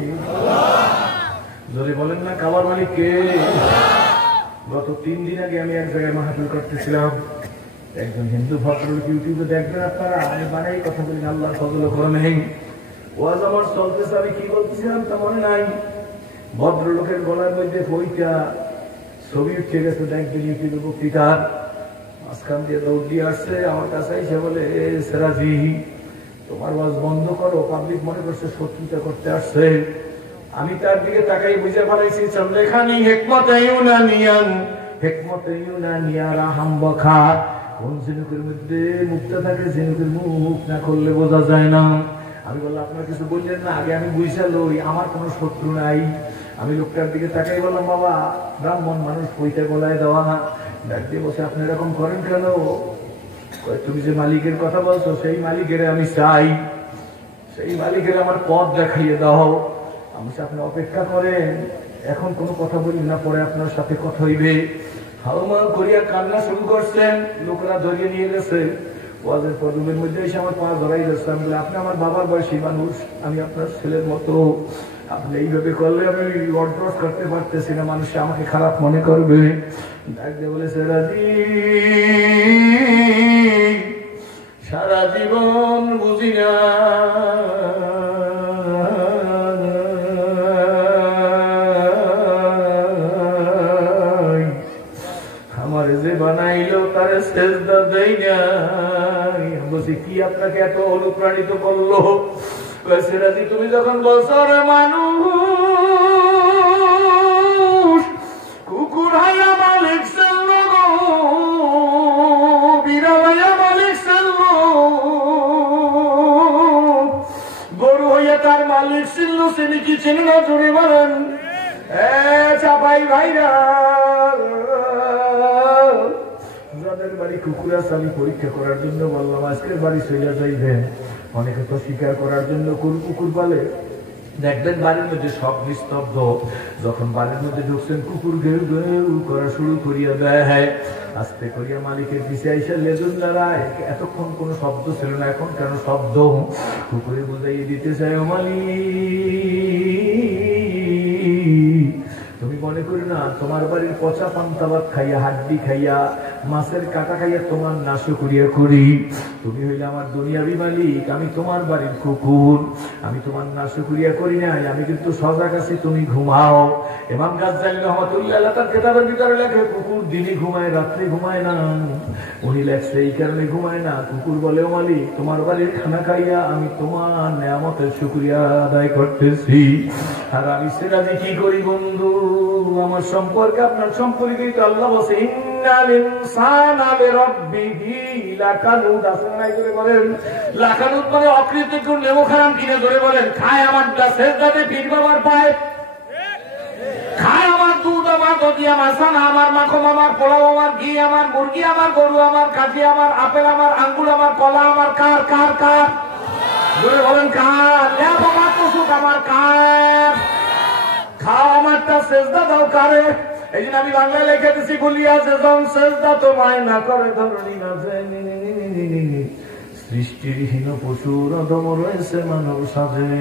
যদি বলেন না কাবার মালিক কে? গত 3 দিন আগে আমি এক জায়গায় মাহফিল করতেছিলাম, একজন হিন্দু ভদ্রলোক, ইউটিউবে দেখবেন আপনারা, আমি বানাই কথা বলি, আল্লাহর ফজল করে নেই, ওয়াজ আমার চলতেছে, আমি কি বলতেছিলাম তা মনে নাই। ভদ্রলোকের গলার মধ্যে বইটা ছবি উঠে গেছে, দেখবেন ইউটিউবে বক্তৃতার মাঝখান দিয়ে দৌড় দিয়ে আসছে আমার কাছে, এসে বলে সেরাজি তোমার ওয়াজ বন্ধ করো, পাবলিক মনে করছে শত্রুতা করতে আসছে। আমি তার দিকে তাকাই বুঝে ফেলাইছি, চন্দ্রখানি হেকমতে ইউনানিয়া রাহাম বখা। কোন ঝিনুকের মধ্যে মুখটা থাকে, ঝিনুকের মুখ না করলে বোঝা যায় না। আমি বললাম আপনার কিছু বললেন না, আগে আমি বুঝা লই, আমার কোনো শত্রু নাই। আমি লোকটার দিকে তাকাই বললাম, বাবা ব্রাহ্মণ মানুষ পইতে গলায় দেওয়া না। ডাক দিয়ে বসে আপনি এরকম করেন কেন? তুমি যে মালিকের কথা বলছো, সেই মালিকের আমি চাই, সেই মালিকের আমার পথ দেখাইয়ে দাও। আমি আপনি অপেক্ষা করেন, এখন কোনো কথা বলি না, পরে আপনার সাথে কথা হইবে। হাউমাউ করিয়া কান্না শুরু করছেন, লোকরা ধরিয়ে নিয়ে গেছে। ওয়াজের পদমের মধ্যে এসে আমার পা ধরাই যাচ্ছে। আমি বলি আপনি আমার বাবার বয়সী মানুষ, আমি আপনার ছেলের মতো, আপনি এইভাবে করলে আমি অর্ডার করতে পারতেছি না, মানুষ আমাকে খারাপ মনে করবে। ডাকতে বলেছে, রাজি সারা জীবন বুঝি না আমার যে বানাইলো তার সেজদা দেই নাই। বলছি কি আপনাকে এত অনুপ্রাণিত করলো? রাজি তুমি যখন বলছো রে মানুষ তার মালিক ছিল, তিনি কি চিনি না জোরে বলেন? চাপাই ভাইরা, যাদের বাড়ি কুকুর আছে আমি পরীক্ষা করার জন্য বললাম আজকের বাড়ি চলে যাইবেন। অনেকে তো শিকার করার জন্য কুকুর বলে, দেখবেন বাড়ির মধ্যে সব নিস্তব্ধ, যখন বাড়ির মধ্যে ঢুকছেন কুকুর ঘেউ ঘেউ করা শুরু করিয়া দেয়। আস্তে করিয়া মালিকের পিছে আইসা লেজুন লড়ায়, এতক্ষণ কোন শব্দ ছিল না, এখন কেন শব্দ? কুকুরে বুঝাইয়ে দিতে চায়, ও মালিক তুমি মনে করি না তোমার বাড়ির পচা পান্তা ভাত খাইয়া, হাড্ডি খাইয়া, মাছের কাটা খাইয়া তোমার নাশ করিয়া করি? তুমি হইলে আমার দুনিয়াবি মালিক, আমি তোমার বাড়ির কুকুর, আমি তোমার নাশ করিয়া করি নাই, আমি কিন্তু সজাগ আছি, তুমি ঘুমাও। ইমাম গাজ্জালী রাহমাতুল্লাহ আলাইহি তার কিতাবের ভিতরে লেখে কুকুর দিনে ঘুমায়, রাত্রে ঘুমায় না। উনি লেখছে এই কারণে ঘুমায় না, কুকুর বলে ও মালিক তোমার বাড়ির খানা খাইয়া আমি তোমার নেয়ামতের শুকরিয়া আদায় করতেছি, আর আমি সেটা কি করি বন্ধু? আমার সম্পর্কে আপনার সম্পর্কে তো আল্লাহ বলে ইন্নাল ইনসানা লিরাব্বিহি লাকানুদ, আসলে নাই করে বলেন লাকানুদ মানে অকৃতজ্ঞ, নেমো খারাম কিনে ধরে বলেন খায় আমার সেজদাতে পীর বাবার পায়, খায় আমার দুধ, আমার দধি, আমার ছানা, আমার মাখন, আমার পোলাও, আমার ঘি, আমার মুরগি, আমার গরু, আমার কাজি, আমার আপেল, আমার আঙ্গুর, আমার কলা, আমার কার কার কার ধরে বলেন কার? আমার তো সুখ আমার কার, খাও আমারটা, সেজদা দাও কারে? এই জন্য আমি বাংলায় লিখে দিচ্ছি, গুলিয়া সেজন সেজদা তোমায় না করে ধরণী না সৃষ্টির হীন পশুর অধম রয়েছে মানব সাজে,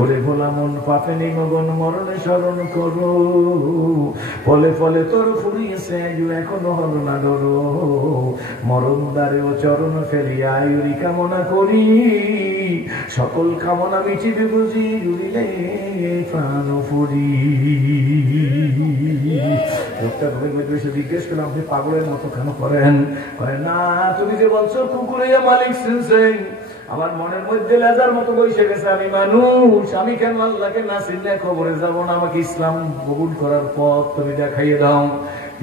ওরে ভোলা মন পাপে নিমগন মরণে স্মরণ করো, ফলে ফলে তোর ফুরিয়েছে এখনো হল না ডরো, মরণ দ্বারে ও চরণ ফেলিয়া আয়ুরি কামনা করি, সকল কামনা মিটিবে বুঝি জুড়িলে প্রাণ ফুরি। লোকটা ঘুমের মধ্যে এসে জিজ্ঞেস করলাম আপনি পাগলের মতো কেন করেন? না তুমি যে বলছো কুকুরে মালিক চিনছেন, আমার মনের মধ্যে লেজার মতো বসে গেছে, আমি মানুষ, আমি কেন আল্লাহকে না চিনলে খবরে যাবো না? আমাকে ইসলাম কবুল করার পথ তুমি দেখাইয়ে দাও।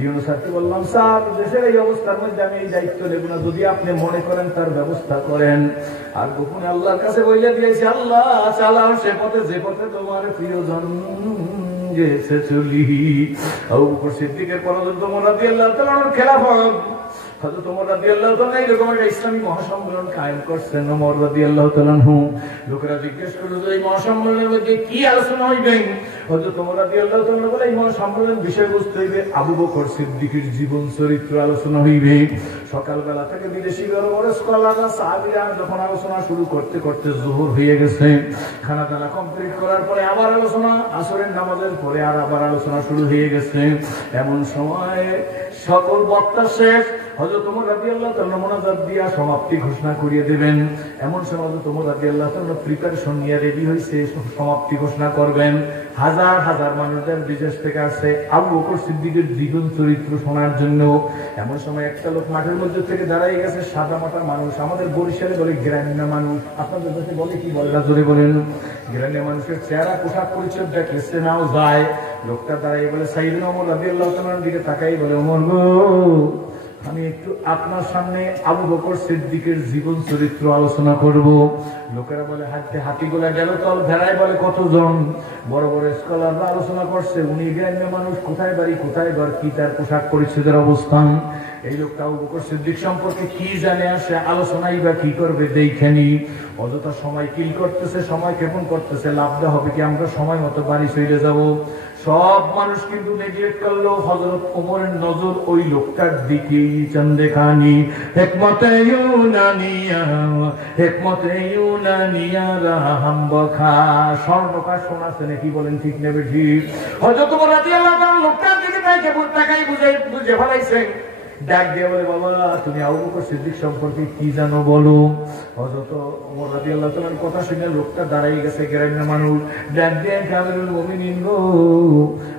ইউনূস স্যারকে বললাম স্যার দেশের এই অবস্থার মধ্যে আমি এই দায়িত্ব নেব না, যদি আপনি মনে করেন তার ব্যবস্থা করেন। আর গোপনে আল্লাহর কাছে বইলে দিয়েছি আল্লাহ চালাও সে পথে যে পথে তোমার প্রিয়জন গেছে চলি। আবু বকর সিদ্দিকের পরবর্তী ওমর রাদিয়াল্লাহু তাআলার খেলাফত, হযরত ওমর রাদিয়াল্লাহু তাআলা এরকম একটা ইসলামী মহাসম্মেলন কায়েম করছেন। ওমর রাদিয়াল্লাহু তাআলা লোকেরা জিজ্ঞেস করলো যে এই মহাসম্মেলনের মধ্যে কি আলোচনা হইবে? হযরত ওমর রাদিয়াল্লাহু তাআলা বলে এই মহাসম্মেলনের বিষয়বস্তু হইবে আবু বকর সিদ্দিকের জীবন চরিত্র আলোচনা হইবে। সকালবেলা থেকে বিদেশি বড় বড় স্কলাররা সাহাবীরা যখন আলোচনা শুরু করতে করতে যোহর হয়ে গেছে, খানা দানা কমপ্লিট করার পরে আবার আলোচনা, আসরের নামাজের পরে আর আবার আলোচনা শুরু হয়ে গেছে। এমন সময় সকল বক্তা শেষ, হযরত ওমর রাদিয়াল্লাহু তাআলা মুনাজাত দিয়া সমাপ্তি ঘোষণা করিয়ে দেবেন। এমন সময় হযরত ওমর রাদিয়াল্লাহু তাআলা প্রিপারেশন নিয়ে রেডি হইছে, সমাপ্তি ঘোষণা করবেন। হাজার হাজার মানুষদের বিদেশ থেকে আসছে আবু বকর সিদ্দিকের জীবন চরিত্র শোনার জন্য। এমন সময় একটা লোক মাঠের মধ্যে থেকে দাঁড়াই গেছে, সাদা মাটা মানুষ, আমাদের বরিশালে বলে গ্রামীণ মানুষ, আপনাদের দেশে বলে কি বলে না জোরে বলেন? গ্রামীণ মানুষের চেহারা পোশাক পরিচয় দেখলে চেনাও যায়। লোকটা দাঁড়াই বলে সাইয়েদনা ওমর রাদিয়াল্লাহু তাআলার দিকে তাকাই বলে ওমর গো, আমি একটু আপনার সামনে আবু বকর সিদ্দিকের জীবন চরিত্র আলোচনা করব। লোকেরা বলে হাঁটতে হাতি গোলা গেল তল, ভেড়ায় বলে কতজন। বড় বড় স্কলাররা আলোচনা করছে উনি গ্রাম্য মানুষ, কোথায় বাড়ি কোথায় ঘর, কি তার পোশাক পরিচ্ছদের অবস্থান। এই লোকটা আবু বকর সিদ্দিক সম্পর্কে কি জানে, আসে আলোচনাই বা কি করবে দেখেনি। অযথা সময় কিল করতেছে, সময় ক্ষেপণ করতেছে, লাভটা হবে কি আমরা সময় মতো বাড়ি চলে যাব। সব মানুষ কিন্তু নেগলেক্ট করলো, হযরত ওমরের নজর ওই লোকটার দিকেই চন্দেখানি। হিকমতে ইউনানিয়া, হিকমতে ইউনানিয়া রাহাম বখা, স্বর্ণকা শোনাছে নাকি বলেন, ঠিক নেবে ঠিক? হযরত ওমর রাদিয়াল্লাহু তাআলা লোকটার দিকে তাকাই বুঝে ফেলাইছেন। ডাক দিয়ে বলে বাবা তুমি আবু বকর সিদ্দিক সম্পর্কে কি জানো বলো। হযরত ওমর রাদিয়াল্লাহু তাআলার কথা শুনে লোকটা দাঁড়াই গেছে, গ্রামের মানুষ। ডাক দিয়ে আমিরুল মুমিনিন গো,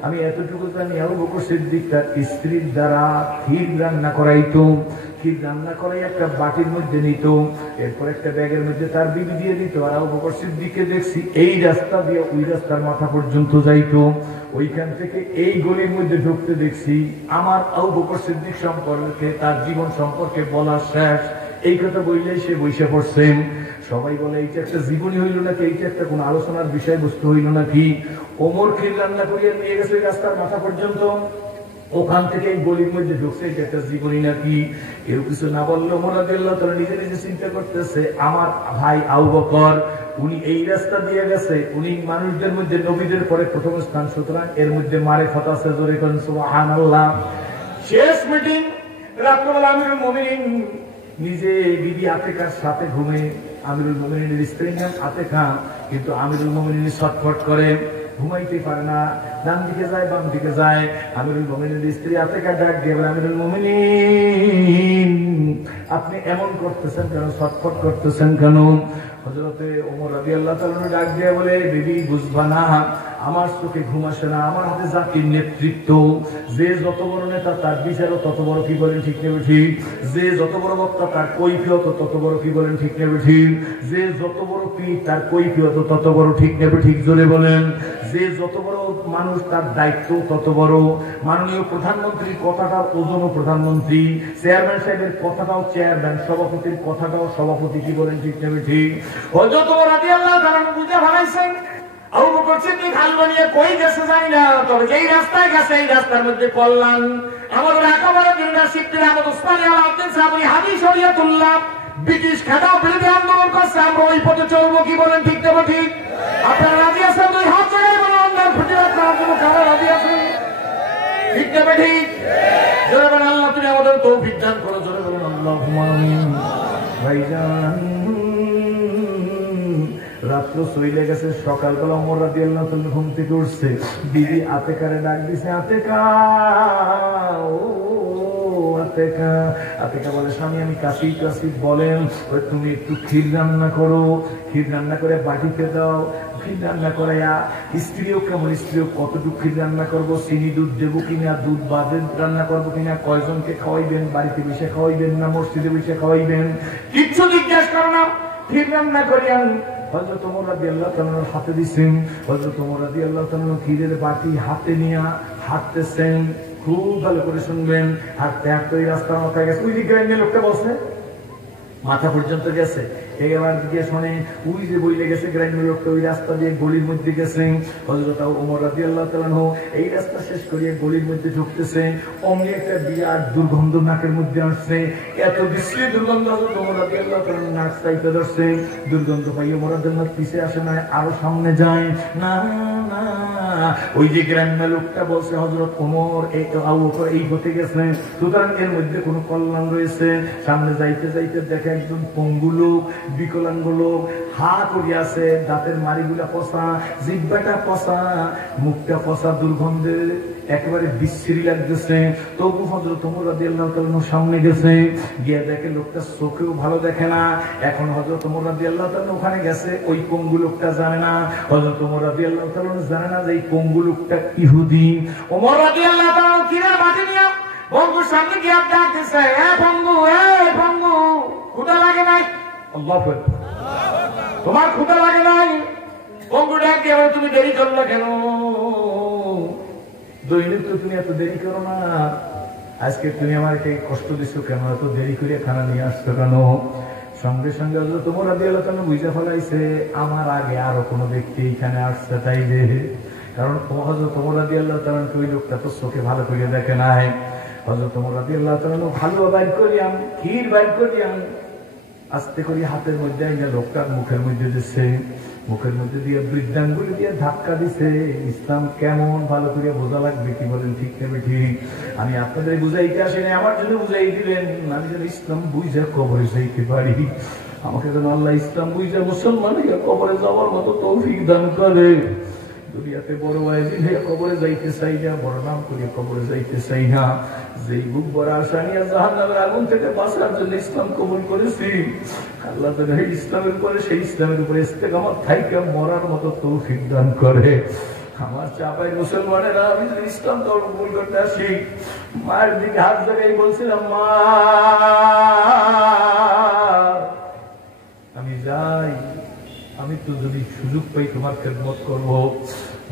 আমি এতটুকু জানি আবু বকর সিদ্দিক তার স্ত্রীর দ্বারা ক্ষীর রান্না করাইতো, ক্ষীর রান্না করাই একটা বাটির মধ্যে নিত, এরপর একটা ব্যাগের মধ্যে তার বিবি দিয়ে দিত। আর আবু বকর সিদ্দিককে দেখছি এই রাস্তা দিয়ে ওই রাস্তার মাথা পর্যন্ত যাইতো, ওইখান থেকে এই গলির মধ্যে ঢুকতে দেখছি। আমার আবু বকর সিদ্দিক সম্পর্কে, তার জীবন সম্পর্কে বলা শেষ। এই কথা বললেই সে বসে পড়ছেন। সবাই বলে এইটা একটা জীবনী হইল নাকি, এইটা একটা কোন আলোচনার বিষয়বস্তু হইল নাকি। ওমর ক্ষীর রান্না করিয়া নিয়ে গেছে ওই রাস্তার মাথা পর্যন্ত, ওখান থেকে এই গলির মধ্যে ঢুকছে, এটা একটা জীবনী নাকি। কেউ কিছু না বললে ওমর রাদিয়াল্লাহু তাআলা নিজে নিজে চিন্তা করতেছে, আমার ভাই আবু বকর উনি এই রাস্তা দিয়ে গেছে, উনি মানুষদের মধ্যে নবীদের পরে প্রথম স্থান, সুতরাং এর মধ্যে মারিফাত আছে। জোরে কোন সুবহানাল্লাহ। শেষ মিটিং রাত্রবেলা আমিরুল মুমিনিন নিজে বিবি আতেকার সাথে ঘুমে, আমিরুল মুমিনিনের স্ত্রীর নাম আতেকা, কিন্তু আমিরুল মুমিনিন ছটফট করে, ঘুমাইতে পারে না, ডান দিকে যায় বাম দিকে যায়। আমিরুল মুমিনিনের স্ত্রী আতেকা ডাক দিয়ে বলে, আমিরুল মুমিনিন আপনি এমন করতেছেন কেন, ছটফট করতেছেন কেন? হযরতে ওমর রাদিয়াল্লাহু তাআলা ডাক দিয়ে বলে, বিবি বুঝবা না, আমার চোখে ঘুম আসে না, আমার হাতে জাতির নেতৃত্ব, যে যত বড় নেতা তার বিচারও তত বড়, কি বলেন ঠিক নেবে ঠিক? যে যত বড় বক্তা তার কৈফিয়ত তত বড়, কি বলেন ঠিক নেবে ঠিক? যে যত বড় পীর তার কৈফিয়ত তত বড়, ঠিক নেবে ঠিক? জোরে বলেন। যে যত বড় মানুষ তার দায়িত্ব তত বড়। মাননীয় প্রধানমন্ত্রীর কথাটাও ওজনও প্রধানমন্ত্রী, চেয়ারম্যান সাহেবের কথাটাও চেয়ারম্যান, সভাপতির কথাটাও সভাপতি, কি বলেন ঠিক নেবে ঠিক? হযরত ওমর রাদিয়াল্লাহু তাআলা বুঝে ফেলাইছেন, আবু বকর সিদ্দিক হালুয়া নিয়ে কই গেছে জানি না, তবে যেই রাস্তায় গেছে এই রাস্তার মধ্যে কল্যাণ। আমাদের একেবারে ইউনিভার্সিটির আমাদের ওসমানী আলাউদ্দিন সাহেব ওই হাদিস শরিয়াতুল্লাহ ব্রিটিশ খেদাও বিরোধী আন্দোলন করছে, আমরা ওই পথে চলবো, কি বলেন ঠিক দেবো ঠিক? আপনারা রাজি আছেন? দুই হাত চড়াই বলে আল্লাহর প্রতিবাদ করার জন্য কারা রাজি আছেন? ঠিক দেবে ঠিক? জোরে বলেন আল্লাহ তুমি আমাদের তৌফিক দান করো। জোরে বলেন আল্লাহুম্মা আমিন। ভাইজান রাত্র চলে গেছে, সকালবেলা ওমর রাদিয়াল্লাহু তাআলা ঘুম থেকে উঠছে, বিবি আতেকারে ডাক দিছে, আতেকা ও আতেকা। আতেকা বলে, স্বামী আমি কাশি কাশি। বলেন, তুমি একটু ক্ষীর রান্না করো, ক্ষীর রান্না করে বাটিতে দাও, ক্ষীর রান্না করাইয়া স্ত্রীও কেমন, স্ত্রীও কতটুকু ক্ষীর রান্না করবো, চিনি দুধ দেবো কিনা, দুধ বাদে রান্না করবো কিনা, কয়জনকে খাওয়াইবেন, বাড়িতে বসে খাওয়াইবেন না মসজিদে বসে খাওয়াইবেন, কিচ্ছু জিজ্ঞেস করো না, ক্ষীর রান্না করিয়ান। হযরত ওমর রাদিয়াল্লাহু তাআলার হাতে দিছেন, হযরত ওমর রাদিয়াল্লাহু তাআলা ক্ষীরের বাটি হাতে নিয়ে হাঁটতেছেন। খুব ভালো করে শুনবেন, হাঁটতে হাঁটতে ওই রাস্তার মাথায় গেছে, ওই যে গ্রামের লোকটা বসে মাথা পর্যন্ত গেছে, এবার দিকে শোনে ওই যে বইলে গেছে গ্রামের লোকটা, ওই রাস্তা দিয়ে গলির মধ্যে গেছে। হযরত ওমর রাদিয়াল্লাহু তাআলা এই রাস্তা শেষ করিয়ে গলির মধ্যে ঢুকতেছে, অমনি একটা বিরাট দুর্গন্ধ নাকের মধ্যে আসছে, এত বিশ্রী দুর্গন্ধ। হযরত ওমর রাদিয়াল্লাহু তাআলা নাক চাইতে ধরছে, দুর্গন্ধ পাই ওমর রাদিয়াল্লাহু পিছে আসে না, আরো সামনে যায় না। ওই যে গ্রামের লোকটা বলছে, হযরত ওমর এই তো আবু বকর এই হতে গেছে, সুতরাং এর মধ্যে কোনো কল্যাণ রয়েছে। সামনে যাইতে যাইতে দেখে একজন পঙ্গু লোক, বিকলাঙ্গ লোক, হা করিয়া আছে, দাঁতের মাড়িগুলা পচা, জিহ্বাটা পচা, মুখটা পচা, দুর্গন্ধে একেবারে বিশ্রী লাগতেছে। তবু হযরত ওমর রাদিয়াল্লাহু তাআলা সামনে গেছে, গিয়ে দেখে লোকটা চোখেও ভালো দেখে না। এখন হযরত ওমর রাদিয়াল্লাহু তাআলা ওখানে গেছে, ওই পঙ্গু লোকটা জানে না, হযরত ওমর রাদিয়াল্লাহু তাআলা জানে না যে এই পঙ্গু লোকটা ইহুদি। ওমর রাদিয়াল্লাহু তাআলা কিরে মাটি নিয়ে পঙ্গুর সামনে গিয়ে ডাকতেছে, এ পঙ্গু, এ পঙ্গু, ক্ষুধা লাগে নাই? আল্লাহু আকবার। তোমার ক্ষুধা লাগে নাই? পঙ্গু ডাক দিয়ে, তুমি দেরি করলে কেন? দৈনিক তো তুমি এত দেরি করো না, আজকে তুমি আমাকে কষ্ট দিচ্ছ কেন, এত দেরি করে খানা নিয়ে আসছো কেন? সঙ্গে সঙ্গে হযরত ওমর রাদিয়াল্লাহু তাআলা বুঝে ফেলাইছে, আমার আগে আরো কোনো ব্যক্তি এখানে আসছে, তাই যে, কারণ হযরত ওমর রাদিয়াল্লাহু তাআলা ওই লোকটা তো চোখে ভালো করে দেখে নাই। হযরত ওমর রাদিয়াল্লাহু তাআলা হালুয়া বাইর করিয়াম, ক্ষীর বাইর করিয়াম, আস্তে করে হাতের মধ্যে আইনা লোকটার মুখের মধ্যে দিচ্ছে, মুখের মধ্যে দিয়ে বৃদ্ধাঙ্গুলি দিয়ে ধাক্কা দিছে। ইসলাম কেমন ভালো করে বোঝা লাগবে, কি বলেন ঠিক নেবে ঠিক? আমি আপনাদের বুঝাইতে আসেনি, আমার জন্য বুঝাই দিলেন, আমি যেন ইসলাম বুঝা কবরে যাইতে পারি। আমাকে যেন আল্লাহ ইসলাম বুঝা মুসলমান কবরে যাওয়ার মতো তৌফিক দান করে। দুনিয়াতে বড় ওয়াজিব হয়ে কবরে যাইতে চাই না, বড় নাম করে কবরে যাইতে চাই না। যেই বুক বড় আশা নিয়ে জাহান্নামের আগুন থেকে বাঁচার জন্য ইসলাম কবুল করেছি, আল্লাহ যেন ইসলামের উপরে, সেই ইসলামের উপরে ইস্তেকামত থাইকা মরার মতো তৌফিক দান করে। আমার চাপাই মুসলমানেরা, আমি যদি ইসলাম কবুল করতে আসি, মায়ের দিকে হাত জায়গায় বলছিলাম, মা আমি যাই, আমি তো যদি সুযোগ পাই তোমার খেদমত করবো।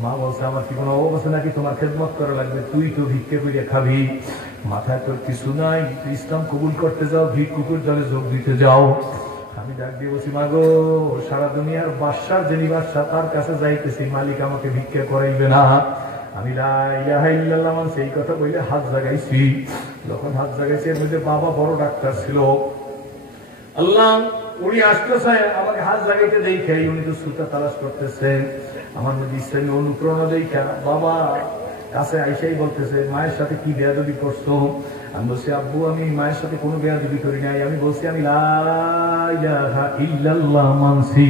মা বলছে, আমার কি কোনো অবস্থা নাকি তোমার খেদমত করা লাগবে? তুই তো ভিক্ষে করে খাবি, মাথায় তোর কিছু নাই, তুই ইসলাম কবুল করতে যাও, ভিক্ষুকের দলে যোগ দিতে যাও। আমি ডাক দিয়ে বলছি, মাগো সারা দুনিয়ার বাদশার যিনি বাদশা তার কাছে যাইতেছি, মালিক আমাকে ভিক্ষা করাইবে না। আমি লা ইলাহা ইল্লাল্লাহ সেই কথা বলে হাত জাগাইছি। যখন হাত জাগাইছি এর মধ্যে বাবা বড় ডাক্তার ছিল, আল্লাহ উনি আসতেছে আমাকে হাত জাগাইতে দেখে, উনি তো সুতা তালাশ করতেছে, আমার মধ্যে ইসলামী অনুপ্রেরণা দেখা বাবা কাছে আইসাই বলতেছে, মায়ের সাথে কি বেয়াদবি করছো? আমি বলছি, আব্বু আমি মায়ের সাথে কোনো বেয়াদবি করি নাই, আমি বলছি আমি লা ইলাহা ইল্লাল্লাহ মানছি।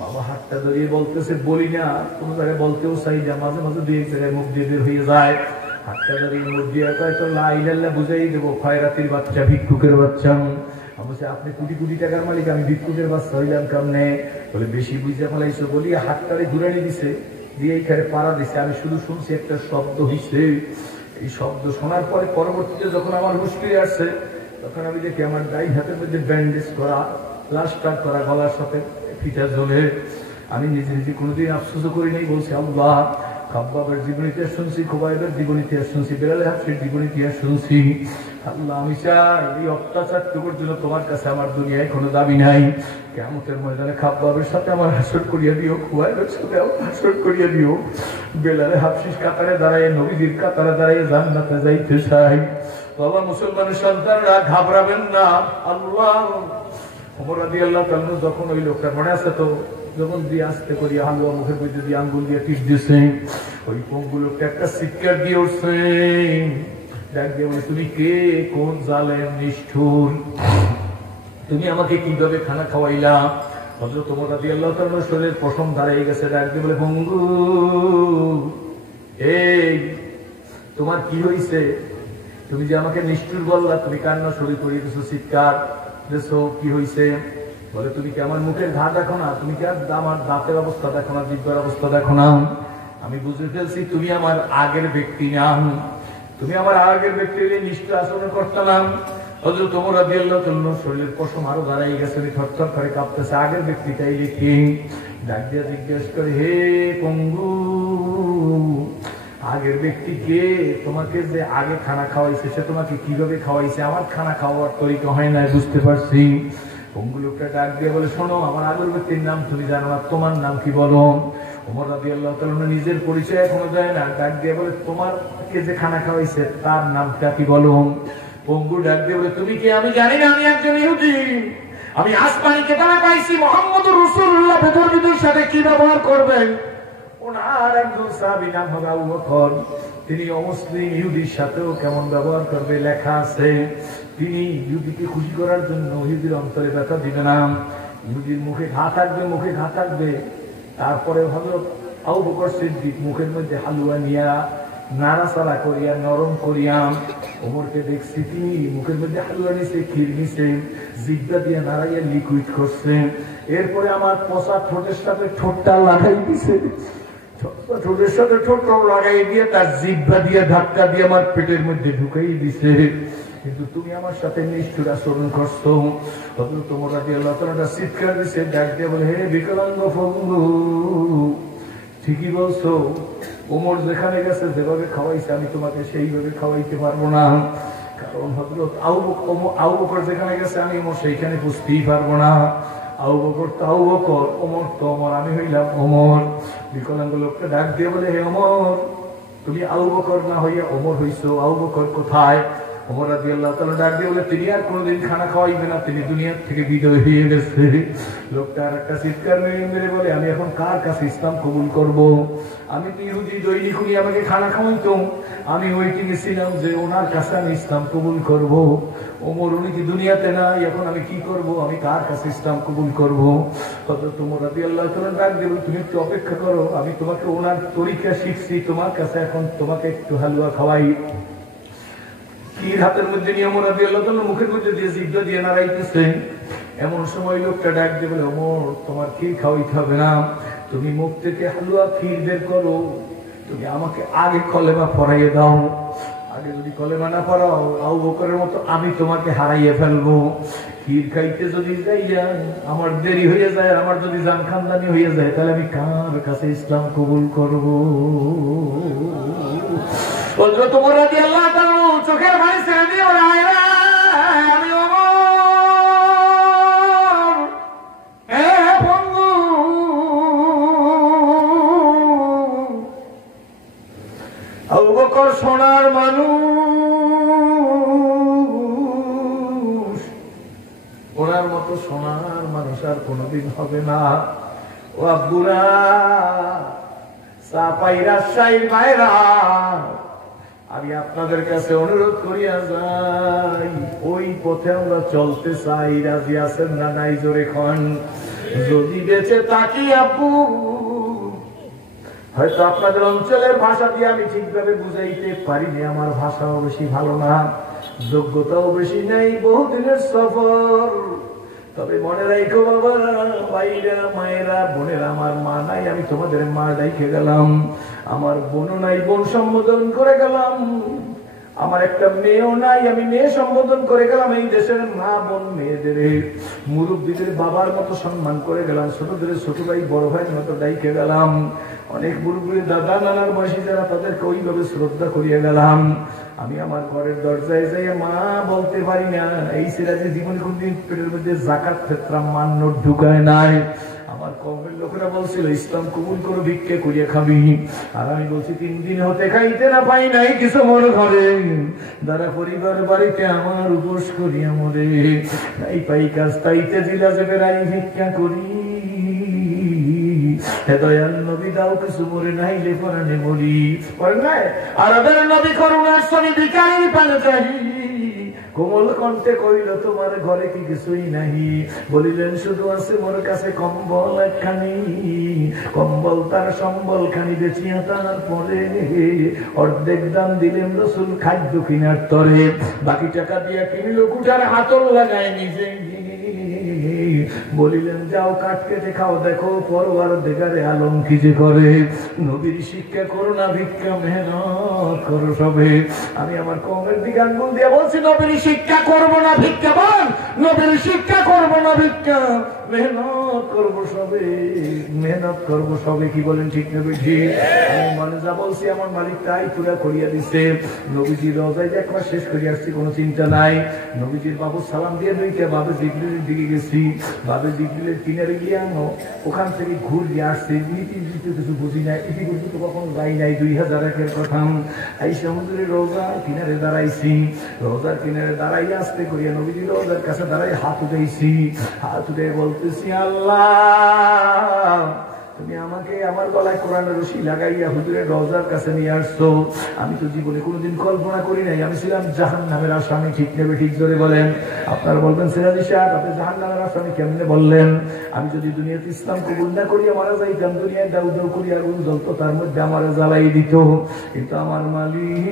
বাবা হাতটা ধরিয়ে বলতেছে, বলি না, কোন জায়গায় বলতেও চাই না, মাঝে মাঝে দুই এক জায়গায় মুখ দিয়ে বের হয়ে যায়। হাতটা ধরিয়ে মুখ দিয়ে কয় তো লা ইলাহা বুঝাই দেবো, খয়রাতির বাচ্চা, ভিক্ষুকের বাচ্চা। আমি বলছি, আপনি কোটি কোটি টাকার মালিক, আমি ভিক্ষুকের বাচ্চা হইলাম কেমনে? বলে বেশি বুঝতে পারলাইছো বলি হাতটারে ঘুরানি দিছে, দিয়ে এইখানে পাড়া দিছে। আমি শুধু শুনছি একটা শব্দ হইছে। এই শব্দ শোনার পরে পরবর্তীতে যখন আমার হুঁশ ফিরে আসছে, তখন আমি দেখি আমার ডাইন হাতের মধ্যে ব্যান্ডেজ করা, প্লাস্টার করা, গলার সাথে ফিটা জ্বলে। আমি নিজে নিজে কোনোদিন আফসোসও করি নাই। বলছি, আল্লাহ খাব্বাবের জীবন ইতিহাস শুনছি, খুবাইবের জীবন ইতিহাস শুনছি, বেলালে হাফসির জীবন ইতিহাস শুনছি। আল্লাহ আমি চাই এই অত্যাচারটুকুর জন্য তোমার কাছে আমার দুনিয়ায় কোনো দাবি নাই। কিয়ামতের ময়দানে খাব্বাবের সাথে আমার হাসর করিয়া দিও, খুবাইবের সাথে আমার হাসর করিয়া দিও। বেলালে হাফসির কাতারে দাঁড়ায়, নবীজির কাতারে দাঁড়ায় জান্নাতে যাইতে চাই। বাবা মুসলমানের সন্তানরা ঘাবড়াবেন না। আল্লাহ ওমর রাদিয়াল্লাহু তাআলা যখন ওই লোকটার মনে আছে তো, যখন দিয়ে আসতে করি হালুয়া মুখের মধ্যে দিয়ে আঙ্গুল দিয়ে টিপ দিছে, ওই পঙ্গু লোকটা একটা চিৎকার দিয়ে উঠছে, ডাক দিয়ে বলে, তুমি কে? কোন জালেম নিষ্ঠুর, তুমি আমাকে কিভাবে খানা খাওয়াইলা? হযরত ওমর রাদিয়াল্লাহু তাআলার শরীরের পশম দাঁড়িয়ে গেছে। ডাক দিয়ে বলে, পঙ্গু এই তোমার কি হয়েছে? তুমি যে আমাকে নিষ্ঠুর বললা, তুমি কান্না শুরু করে দিছো, চিৎকার দিছো, কি হয়েছে? বলে, তুমি কি আমার মুখের ঘা দেখো না? তুমি কি আমার দাঁতের অবস্থা দেখো না? জিহ্বার অবস্থা দেখো না? আমি বুঝে ফেলছি তুমি আমার আগের ব্যক্তি না, তুমি আমার আগের ব্যক্তি নিষ্ঠ আচরণ করতাম। হযরত ওমর রাদিয়াল্লাহু তাআলা শরীরের পশম আরো দাঁড়াই গেছে, থরথর করে কাঁপতেছে। আগের ব্যক্তিটাই দেখি ডাক দিয়ে জিজ্ঞেস করে, হে পঙ্গু, আগের ব্যক্তি কে? তোমাকে যে আগে খানা খাওয়াইছে সে তোমাকে কিভাবে খাওয়াইছে? আমার খানা খাওয়ার তরিকা হয় না, বুঝতে পারছি। পঙ্গু লোকটা ডাক দিয়ে বলে, শোনো, আমার আগের ব্যক্তির নাম তুমি জানো না, তোমার নাম কি বলো? ওমর রাদিয়াল্লাহু তাআলা নিজের পরিচয় এখনো দেয় না, ডাক দিয়ে বলে, তোমারকে যে খানা খাওয়াইছে তার নামটা কি বলো? পঙ্গু ডাক দিয়ে বলে, তুমি কি? আমি জানি না, আমি একজন ইহুদি, আমি আসমানি কেতাবে পাইছি মুহাম্মদুর রাসূলুল্লাহ বেদরদের সাথে কি ব্যবহার করবেন। ওনার একজন সাহাবী নাম হবে আবু বকর, তিনি অমুসলিম ইহুদির সাথেও কেমন ব্যবহার করবে লেখা আছে। তিনি ইহুদিকে খুশি করার জন্য ইহুদির অন্তরে ব্যথা দিবে না, ইহুদির মুখে ঘা থাকবে, মুখে ঘা থাকবে। তারপরে হযরত আবু বকর সিদ্দিক মুখের মধ্যে হালুয়া নিয়া নাড়াচাড়া করিয়া নরম করিয়া, ওমরকে দেখছি তিনি মুখের মধ্যে হালুয়া নিছে, ক্ষীর নিছে, জিহ্বা দিয়ে নাড়াইয়া লিকুইড করছে। এরপরে আমার পচা ঠোঁটের সাথে ঠোঁটটা লাগাই দিছে, ঠোঁটের সাথে ঠোঁটটা লাগাই দিয়ে তার জিহ্বা দিয়ে ধাক্কা দিয়ে আমার পেটের মধ্যে ঢুকাই দিছে। কিন্তু তুমি আমার সাথে নিষ্ঠুর আচরণ করছো। হযরত ওমর রাদিয়াল্লাহু তাআলা চিৎকার দিছে, ডাক দিয়ে বলে, হে বিকলাঙ্গ পঙ্গু, ঠিকই বলছো, ওমর যেখানে গেছে যেভাবে খাওয়াইছে আমি তোমাকে সেইভাবে খাওয়াইতে পারবো না, কারণ হযরত আবু বকর যেখানে গেছে আমি ওমর সেইখানে বুঝতেই পারবো না। আবু বকর তো আবু বকর, ওমর তো ওমর, আমি হইলাম ওমর। বিকলাঙ্গ লোকটা ডাক দিয়ে বলে, হে ওমর, তুমি আবু বকর না হইয়া ওমর হইছো, আবু বকর কোথায়? ওমর রাদিয়াল্লাহু তাআলা ডাক দিয়ে বলে, তিনি আর কোনোদিন খানা খাওয়াইবে না, তিনি দুনিয়ার থেকে বিদায় হয়ে গেছে। লোকটা আর একটা চিৎকার মেরে বলে, আমি এখন কার কাছে ইসলাম কবুল করব? আমি তো ইহুদি, দৈনিক উনি আমাকে খানা খাওয়াইতো, আমি ওয়েটিংয়ে ছিলাম যে ওনার কাছে আমি ইসলাম কবুল করব। ওমর উনি কি দুনিয়াতে নাই, এখন আমি কি করব? আমি কার কাছে ইসলাম কবুল করব? হযরত ওমর রাদিয়াল্লাহু তাআলা ডাক দিয়ে বলে, তুমি একটু অপেক্ষা করো, আমি তোমাকে ওনার তরিকা শিখছি, তোমার কাছে এখন তোমাকে একটু হালুয়া খাওয়াই। ক্ষীর হাতের মধ্যে নিয়ে ওমর রাদিয়াল্লাহু তাআলা মুখের মধ্যে দিয়ে জিহ্বা দিয়ে নাড়াইতেছে। এমন সময় লোকটা ডাক দিয়ে বলে, ওমর, তোমার ক্ষীর খাওয়াইতে হবে না, তুমি মুখ থেকে হালুয়া ক্ষীর বের করো, তুমি আমাকে আগে কলেমা পড়াইয়ে দাও। আগে যদি কলেমা না পড়াও, আবু বকরের মতো আমি তোমাকে হারাইয়ে ফেলবো। ক্ষীর খাইতে যদি যাইয়া আমার দেরি হয়ে যায়, আমার যদি জান খানদানি হয়ে যায়, তাহলে আমি কার কাছে ইসলাম কবুল করবো? হযরত ওমর রাদিয়াল্লাহু তাআলা চোখের পানি ছেড়ে দিয়ে বলে, আমি ওমর, কোনোদিন হবে না। ও আব্বুরা, চাপাই রাজশাহীর মায়েরা, আমি আপনাদের কাছে অনুরোধ করিয়া যাই, ওই পথে আমরা চলতে চাই, রাজি আছেন না নাই? জোরে খন। যদি বেঁচে থাকি আব্বু, হয়তো আপনাদের অঞ্চলের ভাষা দিয়ে আমি ঠিকভাবে বুঝাইতে পারিনি, আমার ভাষাও বেশি ভালো না, যোগ্যতাও বেশি নেই, বহুদিনের সফর। তবে মনে রাখো বাবারা, ভাইরা, মায়েরা, বোনেরা, আমার মা নাই, আমি তোমাদের মা ডাইকে গেলাম। আমার বোনও নাই, বোন সম্বোধন করে গেলাম। আমার একটা মেয়েও নাই, আমি মেয়ে সম্বোধন করে গেলাম। এই দেশের মা বোন মেয়েদের, মুরব্বীদের বাবার মতো সম্মান করে গেলাম, ছোটদের ছোট ভাই বড় ভাইয়ের মতো ডাইকে গেলাম। অনেক মুরব্বী দাদা নানার বয়সী যারা, তাদেরকে ওইভাবে শ্রদ্ধা করিয়া গেলাম। আমি আমার ঘরের দরজায় যাই মা বলতে পারি না। এই সিরাজে জীবনে কোনদিন পেটের মধ্যে জাকাত ফেতরা মান্য ঢুকায় নাই। আমার কওমের লোকেরা বলছিল ইসলাম কবুল করে ভিক্ষা করিয়া খাবি, আর আমি বলছি 3 দিন হতে খাইতে না পাই নাই কিছু মনে করে, যারা পরিবার বাড়িতে আমার উপোস করিয়া মরে, তাই পাই কাজ তাইতে জিলা যাবে রাই ভিক্ষা করি। দয়াল নবী দাও কিছু মরে নাইলে পরাণে মরি। আরবের নবী করুণার ছবি ভিখারির পানে চাই, কোমল কণ্ঠে কইল তোমার ঘরে কি কিছুই নাহি? বলিলেন শুধু আছে মোর কাছে কম্বল একখানি, কম্বল তার সম্বল খানি বেচিয়া তার পরে অর্ধেক দাম দিলেন রসুল খাদ্য কিনার তরে, বাকি টাকা দিয়া কিনিল কুটার হাতল লাগায় নিজে। বলিলেন যাও কাঠ কেটে খাও, দেখো পরওয়ার দেগারে আলম কি যে করে। নবীর শিক্ষা করো না ভিক্ষা, মেহনত করো সবে। আমি আমার কওমের দিকে আঙ্গুল দিয়ে বলছি, নবীর শিক্ষা করবো না ভিক্ষা, বল নবীর শিক্ষা করবো না ভিক্ষা, মেহনত করবো সবে, মেহনত করবো সবে। কি বলেন ঠিক না বেঠি? আমি মনে যা বলছি আমার মালিক তাই পুরা করিয়া দিছে। নবীজির রোজায় একবার শেষ করিয়া আসছি, কোনো চিন্তা নাই। নবীজির বাবু সালাম দিয়ে দুইটা বাবে জিবরিলের দিকে গেছি, বাবে জিবরিলের কিনারে গিয়ে ওখান থেকে ঘুরিয়ে আসছে। কিছু বুঝি নাই, ইতিপূর্বে তো কখনো যাই নাই, 2001-এর কথা। এই সমুদ্রের রোজার কিনারে দাঁড়াইছি, রোজার কিনারে দাঁড়াই আসতে করিয়া নবীজির রোজার কাছে দাঁড়াই হাত উঠাইছি, হাত উঠে বলতেছি আল্লাহ তুমি আমাকে আমার গলায় কোরআনের রশি লাগাইয়া হুজুরের রওজার কাছে নিয়ে আসছো। আমি তো জীবনে কোনোদিন কল্পনা করি নাই আমি ছিলাম জাহান্নামের আসামি। ঠিক নেবে ঠিক জোরে বলেন। আপনারা বলবেন সিরাজি সাহেব আপনি জাহান্নামের আসামি কেমনে বললেন? আমি যদি দুনিয়াতে ইসলাম কবুল না করিয়া মারা যাইতাম, দুনিয়ায় দাউ দাউ করিয়া আগুন জ্বলতো, তার মধ্যে আমার জ্বালাই দিত। কিন্তু আমার মালিক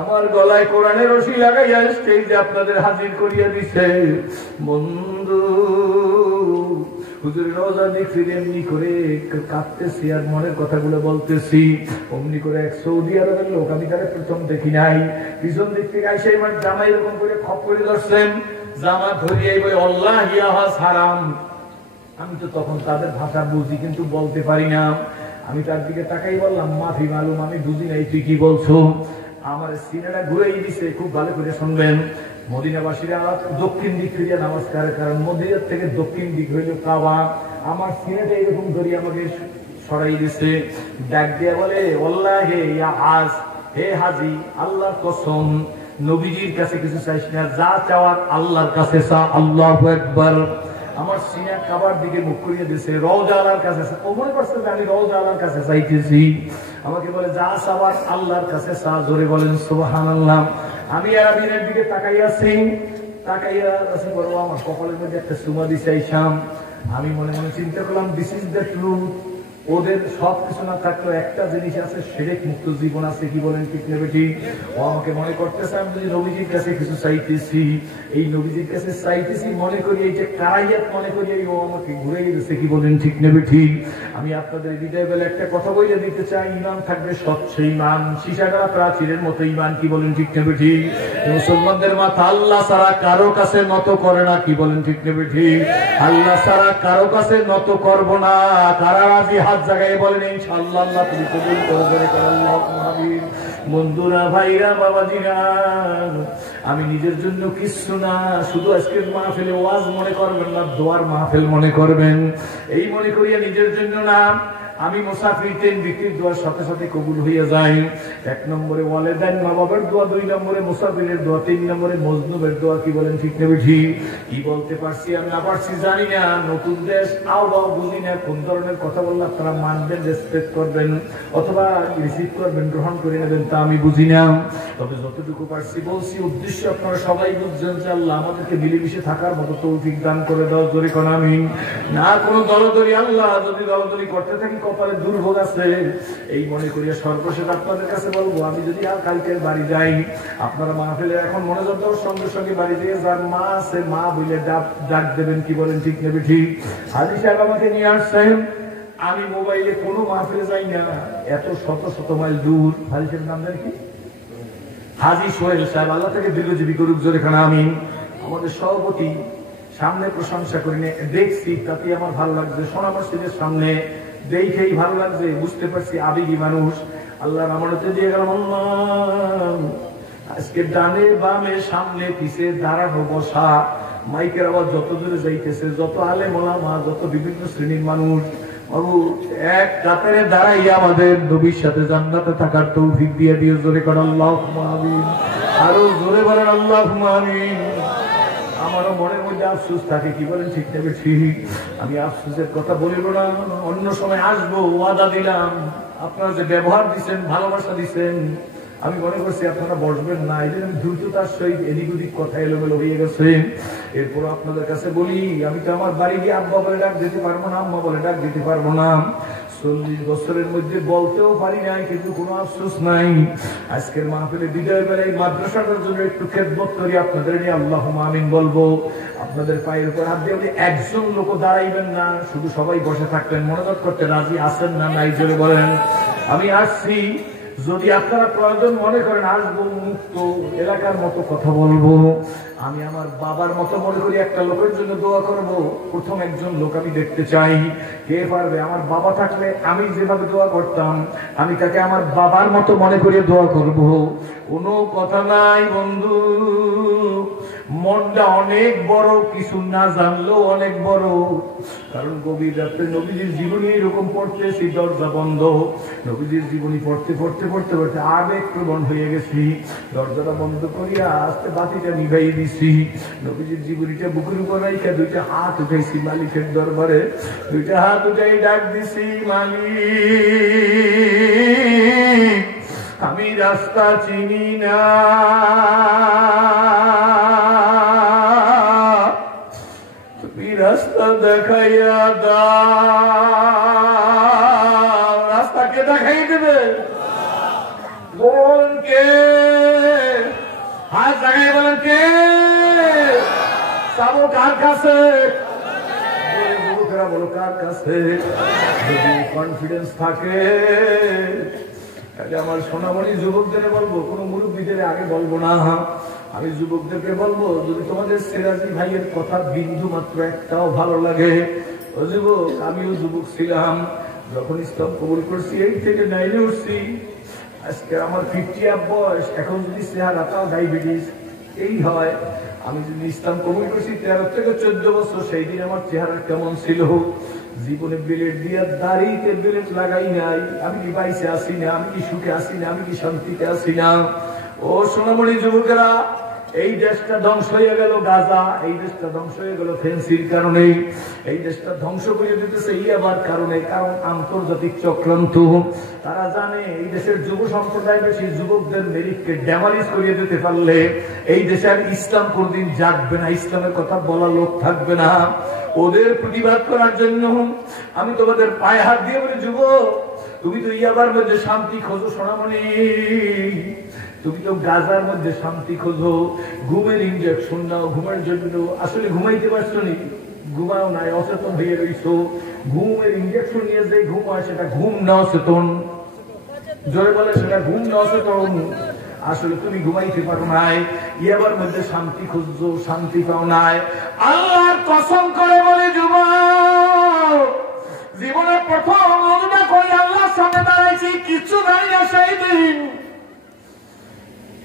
আমার গলায় কোরআনের রশি লাগাইয়া স্টেজে আপনাদের হাজির করিয়া দিছে। বন্ধু হুজুরের রওজা দেখছি এমনি করে কাঁদতেছি আর মনের কথাগুলো বলতেছি। অমনি করে এক সৌদি আরবের লোক, আমি তারা প্রথম দেখি নাই, পিছন দিক থেকে আইসা আমার জামা এরকম করে খপ করে ধরছেন, জামা ধরিয়ে বলে আল্লাহ ইয়াহাস হারাম। আমি তো তখন তাদের ভাষা বুঝি কিন্তু বলতে পারি না। আমি তার দিকে তাকাই বললাম মাফি মালুম, আমি বুঝি নাই তুই কি বলছো। আমার সিনাটা ঘুরেই দিছে, খুব ভালো করে শুনবেন। মদিনাবাসীরা দক্ষিণ দিক ফিরিয়ে নামাজ করে, কারণ মদিনার থেকে দক্ষিণ দিক হইল কাবা। আমার সিনাটা এরকম ধরে আমাকে সরাই দিছে, ডাক দিয়া বলে আল্লাহ হে আজ হে হাজি, আল্লাহর কসম নবীজির কাছে কিছু চাইস না, যা চাওয়ার আল্লাহর কাছে চা। আল্লাহু আকবার। আমার সিনা কাবার দিকে মুখ করিয়ে দিছে, রওজা আল্লাহর কাছে। ও মনে করছে যে আমি রওজা আল্লাহর কাছে চাইতেছি। আমাকে বলে যা চাওয়ার আল্লাহর কাছে চা। জোরে বলেন সুবহানাল্লাহ। আমি আরবিনের দিকে তাকাইয়াছি, তাকাইয়া আছি বড় আমার কপালের মধ্যে একটা চুমা দিছে আইসাম। আমি মনে মনে চিন্তা করলাম দিস ইজ দ্য ট্রুথ। ওদের সব কিছু না থাকলেও একটা জিনিস আছে, শিরক মুক্ত জীবন আছে। কি বলেন ঠিক নেবে ঠিক? ও আমাকে মনে করতেছে আমি যদি নবীজির কাছে কিছু চাইতেছি, এই নবীজির কাছে চাইতেছি মনে করি, এই যে কারাইয়াত মনে করি, ও আমাকে ঘুরে গেছে। কি বলেন ঠিক নেবে ঠিক? আমি আপনাদের হৃদয় বেলা একটা কথা বলে দিতে চাই, ইমান থাকবে স্বচ্ছ ইমান, সীসাগারা প্রাচীরের মতো ইমান। কি বলেন ঠিক নেবে ঠিক? মুসলমানদের মাথা আল্লাহ ছাড়া কারো কাছে নত করে না। কি বলেন ঠিক নেবে ঠিক? আল্লাহ ছাড়া কারো কাছে নত করবো না। কারা রাজি হাত জায়গায় বলেন ইনশাআল্লাহ। আল্লাহ তুমি কবুল করে আল্লাহুম্মা আমিন। বন্ধুরা, ভাইরা, বাবাজিরা, আমি নিজের জন্য কিছু না, শুধু আজকের মাহফিলে ওয়াজ মনে করবেন না, দোয়ার মাহফিল মনে করবেন। এই মনে করিয়া নিজের জন্য না, আমি মুসাফির 3 ব্যক্তির দোয়ার সাথে সাথে কবুল হয়ে যায়। 1 নম্বরে ওয়ালিদাইন মা বাবার দোয়া, 2 নম্বরে মুসাফিরের দোয়া, 3 নম্বরে মজলুমের দোয়া। কি বলেন ঠিক না ঠিক? কি বলতে পারছি আমি না পারছি জানি না। নতুন দেশ আবহাওয়া বুঝি না, কোন ধরনের কথা বললে আপনারা মানবেন, রেসপেক্ট করবেন অথবা রিসিভ করবেন, গ্রহণ করে নেবেন তা আমি বুঝি না। তবে যতটুকু পারছি বলছি, উদ্দেশ্য আপনারা সবাই বুঝছেন যে আল্লাহ আমাদেরকে মিলেমিশে থাকার মতো তৌফিক দান করে দাও। জোরে কোন আমিন। না কোনো দলদলি, আল্লাহ যদি দলদলি করতে থাকি কপালে দুর্ভোগ আছে এই মনে করিয়া সর্বশেষ আপনাদের কাছে বলবো, আমি যদি আর কালকের বাড়ি যাই, আপনারা মাহফিলে এখন মনোযোগ দাও, সঙ্গে সঙ্গে বাড়ি যেয়ে যার মা আছে মা বলে ডাক দেবেন। কি বলেন ঠিক নেবে ঠিক? হাজি সাহেব আমাকে নিয়ে আসছেন, আমি মোবাইলে কোনো মাহফিলে যাই না, এত শত শত মাইল দূর। হাজি সাহেব নাম জানি কি? হাজি সোহেল সাহেব, আল্লাহ থেকে দীর্ঘজীবী করুক। জোরে খানা আমিন। আমাদের সভাপতি সামনে প্রশংসা করি না, দেখছি তাতে আমার ভালো লাগছে। সোনা মসজিদের সামনে দেখেই ভালো লাগছে, বুঝতে পারছি আবেগী মানুষ। আল্লাহর আমানতে দিয়ে গেলাম। আল্লাহ আজকে ডানে বামে সামনে পিছে দাঁড়ানো বসা, মাইকের আওয়াজ যত দূরে যাইতেছে, যত আলেম ওলামা, যত বিভিন্ন শ্রেণীর মানুষ, এক কাতারে দাঁড়াইয়া আমাদের নবীর সাথে জান্নাতে থাকার তৌফিক দিয়ে দিও। জোরে করেন আল্লাহুম্মা আমিন। আরো জোরে বলেন আল্লাহুম্মা আমিন। আমারও মনের মধ্যে আফসোস থাকে। কি বলেন ঠিক না ঠিক? আমি আফসোসের কথা বলিব না, অন্য সময় আসবো, ওয়াদা দিলাম। আপনারা যে ব্যবহার দিচ্ছেন, ভালোবাসা দিচ্ছেন, আমি মনে করছি আপনারা বসবেন না, এই জন্য দ্রুততার সহিত এদিক ওদিক কথা এলোমেলো হয়ে গেছে। এরপর আপনাদের কাছে বলি, আমি তো আমার বাড়ি গিয়ে আব্বা বলে ডাক দিতে পারবো না, আম্মা বলে ডাক দিতে পারবো না। 40 বছরের মধ্যে বলতেও পারি নাই, কিন্তু কোনো আফসোস নাই। আজকের মাহফিলে বিদায় বেলায় মাদ্রাসাটার জন্য একটু খেদমত করি আপনাদের নিয়ে আল্লাহুম্মা আমিন বলবো। আপনাদের পায়ের উপর হাত দিয়ে একজন লোক দাঁড়াইবেন না, শুধু সবাই বসে থাকবেন। মনোযোগ করতে রাজি আছেন না নাই জোরে বলেন। আমি আসছি, যদি আপনারা প্রয়োজন মনে করেন আসবো, মুক্ত এলাকার মতো কথা বলবো। আমি আমার বাবার মতো মনে করি একটা লোকের জন্য দোয়া করব। প্রথম একজন লোক আমি দেখতে চাই, কে পারবে? আমার বাবা থাকলে আমি যেভাবে দোয়া করতাম, আমি তাকে আমার বাবার মতো মনে করে দোয়া করব। কোনো কথা নাই বন্ধু, মনটা অনেক বড়, কিছু না জানলেও অনেক বড়। কারণ গভীর রাত্রে নবীজির জীবনী এরকম পড়তেছি, দরজা বন্ধ। নবীজির জীবনী পড়তে পড়তে পড়তে পড়তে আবেগ প্রবণ হয়ে গেছি। দরজাটা বন্ধ করিয়া আস্তে বাতিটা নিভাই দিছি। নবীজির জীবনীটা বুকের উপর রাইখা 2টা হাত উঠাইছি মালিকের দরবারে। 2টা হাত উঠাই ডাক দিছি, মালিক আমি রাস্তা চিনি না, তুমি রাস্তা দেখাইয়া দাও। রাস্তা কে দেখাই দেবে? বলেন কে? হাত দেখাই বলেন কে? যাবো কার কাছে? যুবকেরা বলো কার কাছে? যদি কনফিডেন্স থাকে, আমার সোনামণি যুবকদের বলবো, কোন মুরব্বীদের আগে বলবো না। আমি যুবকদেরকে বলবো, যদি তোমাদের সিরাজি ভাইয়ের কথা বিন্দু মাত্র একটাও ভালো লাগে, ও যুবক, আমিও যুবক ছিলাম যখন ইসলাম কবুল করছি, 8 থেকে 9-এ উঠছি। আজকে আমার 50 বয়স, এখন যদি চেহারাটাও ডায়াবেটিস এই হয়, আমি যদি ইসলাম কবুল করছি 13 থেকে 14 বছর, সেই দিন আমার চেহারা কেমন ছিল? জীবনে বিলেট দিয়া দাড়িতে বিলেট লাগাই নাই। আমি কি বাইসে আসি না? আমি কি সুখে আসি না? আমি কি শান্তিতে আসি না? ও সোনামণি যুবকেরা, এই দেশটা ধ্বংস হয়ে গেল গাজা, এই দেশটা ধ্বংস হয়ে গেল ফেন্সির কারণে, এই দেশটা ধ্বংস করে দিতেছে ইয়াবার কারণে। কারণ আন্তর্জাতিক চক্রান্ত। তারা জানে এই দেশের যুব সম্প্রদায় বেশি, যুবকদের মেরিটকে ড্যামালিজ করিয়ে দিতে পারলে এই দেশে আর ইসলাম কোনদিন জাগবে না, ইসলামের কথা বলা লোক থাকবে না। ওদের প্রতিবাদ করার জন্য আমি তোমাদের পায়ে হাত দিয়ে বলি, যুবক তুমি তো ইয়াবার মধ্যে শান্তি খোঁজো, সোনামণি তুমি তো গাজার মধ্যে শান্তি খোঁজো, ঘুমের ইনজেকশন নাও ঘুমের জন্য। আসলে ঘুমাইতে পারছো নি? ঘুমাও নাই, অচেতন হয়ে রইছো। ঘুমের ইনজেকশন নিয়ে যে ঘুম হয় সেটা ঘুম না অচেতন। জোরে বলে সেটা ঘুম না অচেতন। আসলে তুমি ঘুমাইতে পারো নাই, ইয়াবার মধ্যে শান্তি খুঁজছো, শান্তি পাও নাই। আল্লাহর কসম করে বলে যুবক, জীবনের প্রথম অনুভব করে আল্লাহর সামনে দাঁড়াইছি, কিছু দাঁড়িয়ে সেই দিন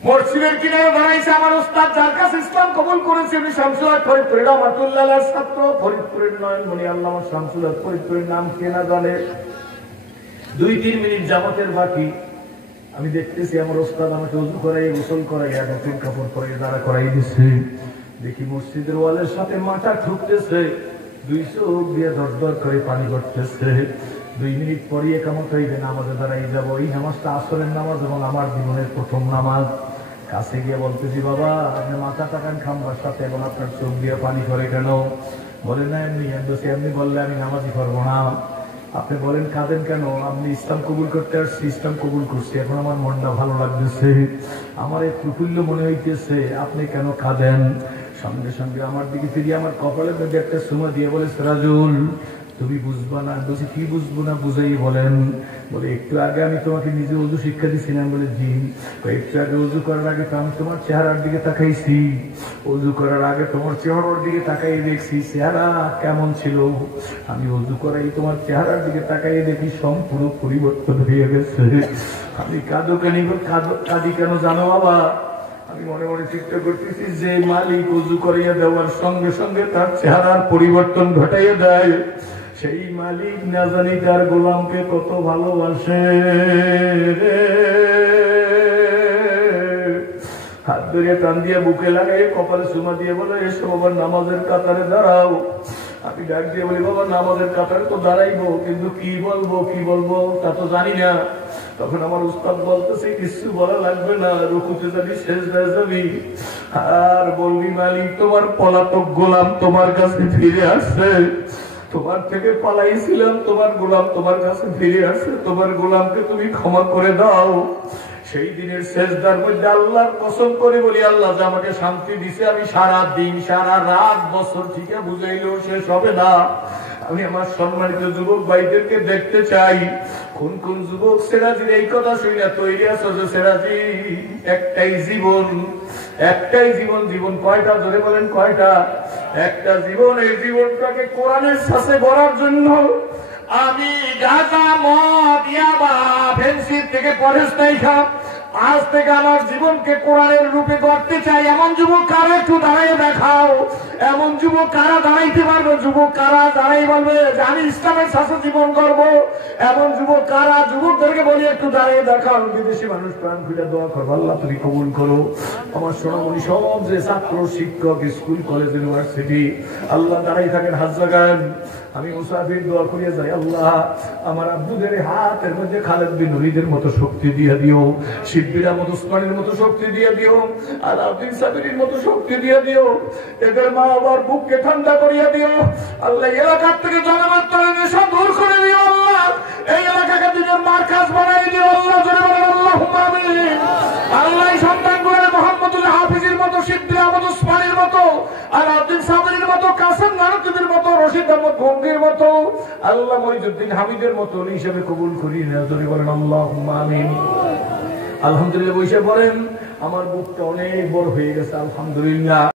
মসজিদের কিনারে দাঁড়াইছে আমার উস্তাদ, যার কাছে ইসলাম কবুল করেছে, উনি শামসুল হক ফরিদপুরের রহমাতুল্লাহ ছাত্র, ফরিদপুরের নয়নমণি আল্লামা শামসুল হক ফরিদপুরের নাম কে না জানে? 2-3 মিনিট জামাতের বাকি। আমি দেখতেছি আমার ওস্তাদ আমাকে ওযু করাই, গোসল করাই, নতুন কাপড় পরে দাঁড়া করাই দিচ্ছে। দেখি মসজিদের ওয়ালের সাথে মাথা ঠুকতেছে, 2 চোখ দিয়ে দরদর করে পানি পড়তেছে। 2 মিনিট পরে একামত হইবে, নামাজে দাঁড়াই যাব। এই নামাজটা আসরের নামাজ এবং আমার জীবনের প্রথম নামাজ। কাছে গিয়ে বলতেছি, বাবা আপনি মাথা টাকান খাম্বার সাথে এবং আপনার চোখ দিয়ে পানি করে কেন? বলে না এমনি। এমনি বললে আমি নামাজই করবো না। আপনি বলেন কাঁদেন কেন? আপনি ইসলাম কবুল করতে আসছি, ইসলাম কবুল করছি, এখন আমার মনটা ভালো লাগতেছে, আমার এই প্রফুল্ল মনে হইতেছে, আপনি কেন কাঁদেন? সঙ্গে সঙ্গে আমার দিকে ফিরিয়ে আমার কপালের মধ্যে একটা সুমা দিয়ে বলে, সিরাজুল তুমি বুঝবা না। বলছি কি বুঝবো না, বুঝাই বলেন। বলে একটু আগে আমি তোমাকে নিজে ওযু শিক্ষা দিচ্ছিলাম। বলে জি। একটু আগে ওযু করার আগে তো আমি তোমার চেহারার দিকে তাকাইছি, ওযু করার আগে তোমার চেহারার দিকে তাকাই দেখছি চেহারা কেমন ছিল। আমি ওযু করাই তোমার চেহারার দিকে তাকাই দেখি সম্পূর্ণ পরিবর্তন হয়ে গেছে। আমি কাঁদি কেন জানো বাবা? আমি মনে মনে চিন্তা করতেছি, যে মালিক ওযু করিয়া দেওয়ার সঙ্গে সঙ্গে তার চেহারার পরিবর্তন ঘটাইয়া দেয়, সেই মালিক না জানি তার গোলামকে কত ভালোবাসে। হাত ধরে টান দিয়ে বুকে লাগাই কপালে চুমা দিয়ে বলে, এসো বাবা নামাজের কাতারে দাঁড়াও। আমি ডাক দিয়ে বলি, বাবা নামাজের কাতারে তো দাঁড়াইবো, কিন্তু কি বলবো তা তো জানি না। তখন আমার উস্তাদ বলতেছে, কিছু বলা লাগবে না, রুকুতে যাবি, সেজদায় যাবি, আর বলবি মালিক তোমার পলাতক গোলাম তোমার কাছে ফিরে আসছে, তোমার থেকে পালাইছিলাম, তোমার গোলাম তোমার কাছে ফিরে আসছে, তোমার গোলামকে তুমি ক্ষমা করে দাও। সেই দিনের সেজদার মধ্যে আল্লাহর কসম করে বলি, আল্লাহ যে আমাকে শান্তি দিছে, আমি সারা দিন সারা রাত বছর থেকে বুঝাইলেও শেষ হবে না। আমি আমার সম্মানিত যুবক ভাইদেরকে দেখতে চাই, কোন কোন যুবক সেরাজির এই কথা শুনে তৈরি আছো যে সেরাজি একটাই জীবন, একটাই জীবন। জীবন কয়টা? ধরে বলেন কয়টা? একটা জীবন। এই জীবনটাকে কোরআনের সাথে গড়ার জন্য আমি গাঁজা, মদ, ইয়াবা, ফেন্সির থেকে পরেশ নাই খাম, আজ থেকে আমার জীবনকে কোরআনের রূপে গড়তে চাই। এমন যুবক কারা একটু দাঁড়াই দেখাও? এমন যুবক কারা দাঁড়াইতে পারবে? যুবক কারা দাঁড়াই বলবে যে আমি ইসলামের সাথে জীবন করবো? এমন যুবক কারা? যুবকদেরকে বলি একটু দাঁড়িয়ে দেখাও। বিদেশি মানুষ প্রাণ খুলে দোয়া করবো, আল্লাহ তুমি কবুল করো। আমার সোনামণি সব যে ছাত্র, শিক্ষক, স্কুল, কলেজ, ইউনিভার্সিটি, আল্লাহ দাঁড়াই থাকেন, হাত জাগান। আমি মুসাফির দোয়া করিয়া যাই, আল্লাহ আমার আব্বুদের হাতের মধ্যে খালেদ বিন ওলীদের মতো শক্তি দিয়ে দিও, শিববির আহমদ উসমানের মতো শক্তি দিয়ে দিও, আলাউদ্দিন সাবিরির মতো শক্তি দিয়ে দিও। এদের মা বাবার বুককে ঠান্ডা করিয়া দিও। আল্লাহ এলাকার থেকে জনমাত্রা নেশা দূর করে দিও। আল্লাহ এই এলাকাকে দিনের মার্কাজ বানাই দিও। আল্লাহ জোরে বলেন আল্লাহুম্মা আমিন। আল্লাহ সন্তানগুলোর মোহাম্মদুল্লাহ হাফিজের মতো, শিববির আহমদ উসমানের মতো, আলাউদ্দিন সাবিরির মতো, কাসেম নানকিদের মতো, রশিদ আহমদ গঙ্গির মতো, আল্লাহ মঈজউদ্দিন হামিদের মতো হিসেবে কবুল করিয়ে নেওয়া। জোরে বলেন আল্লাহুম্মা আমিন। আলহামদুলিল্লাহ বসে পড়েন, আমার বুকটা অনেক বড় হয়ে গেছে, আলহামদুলিল্লাহ।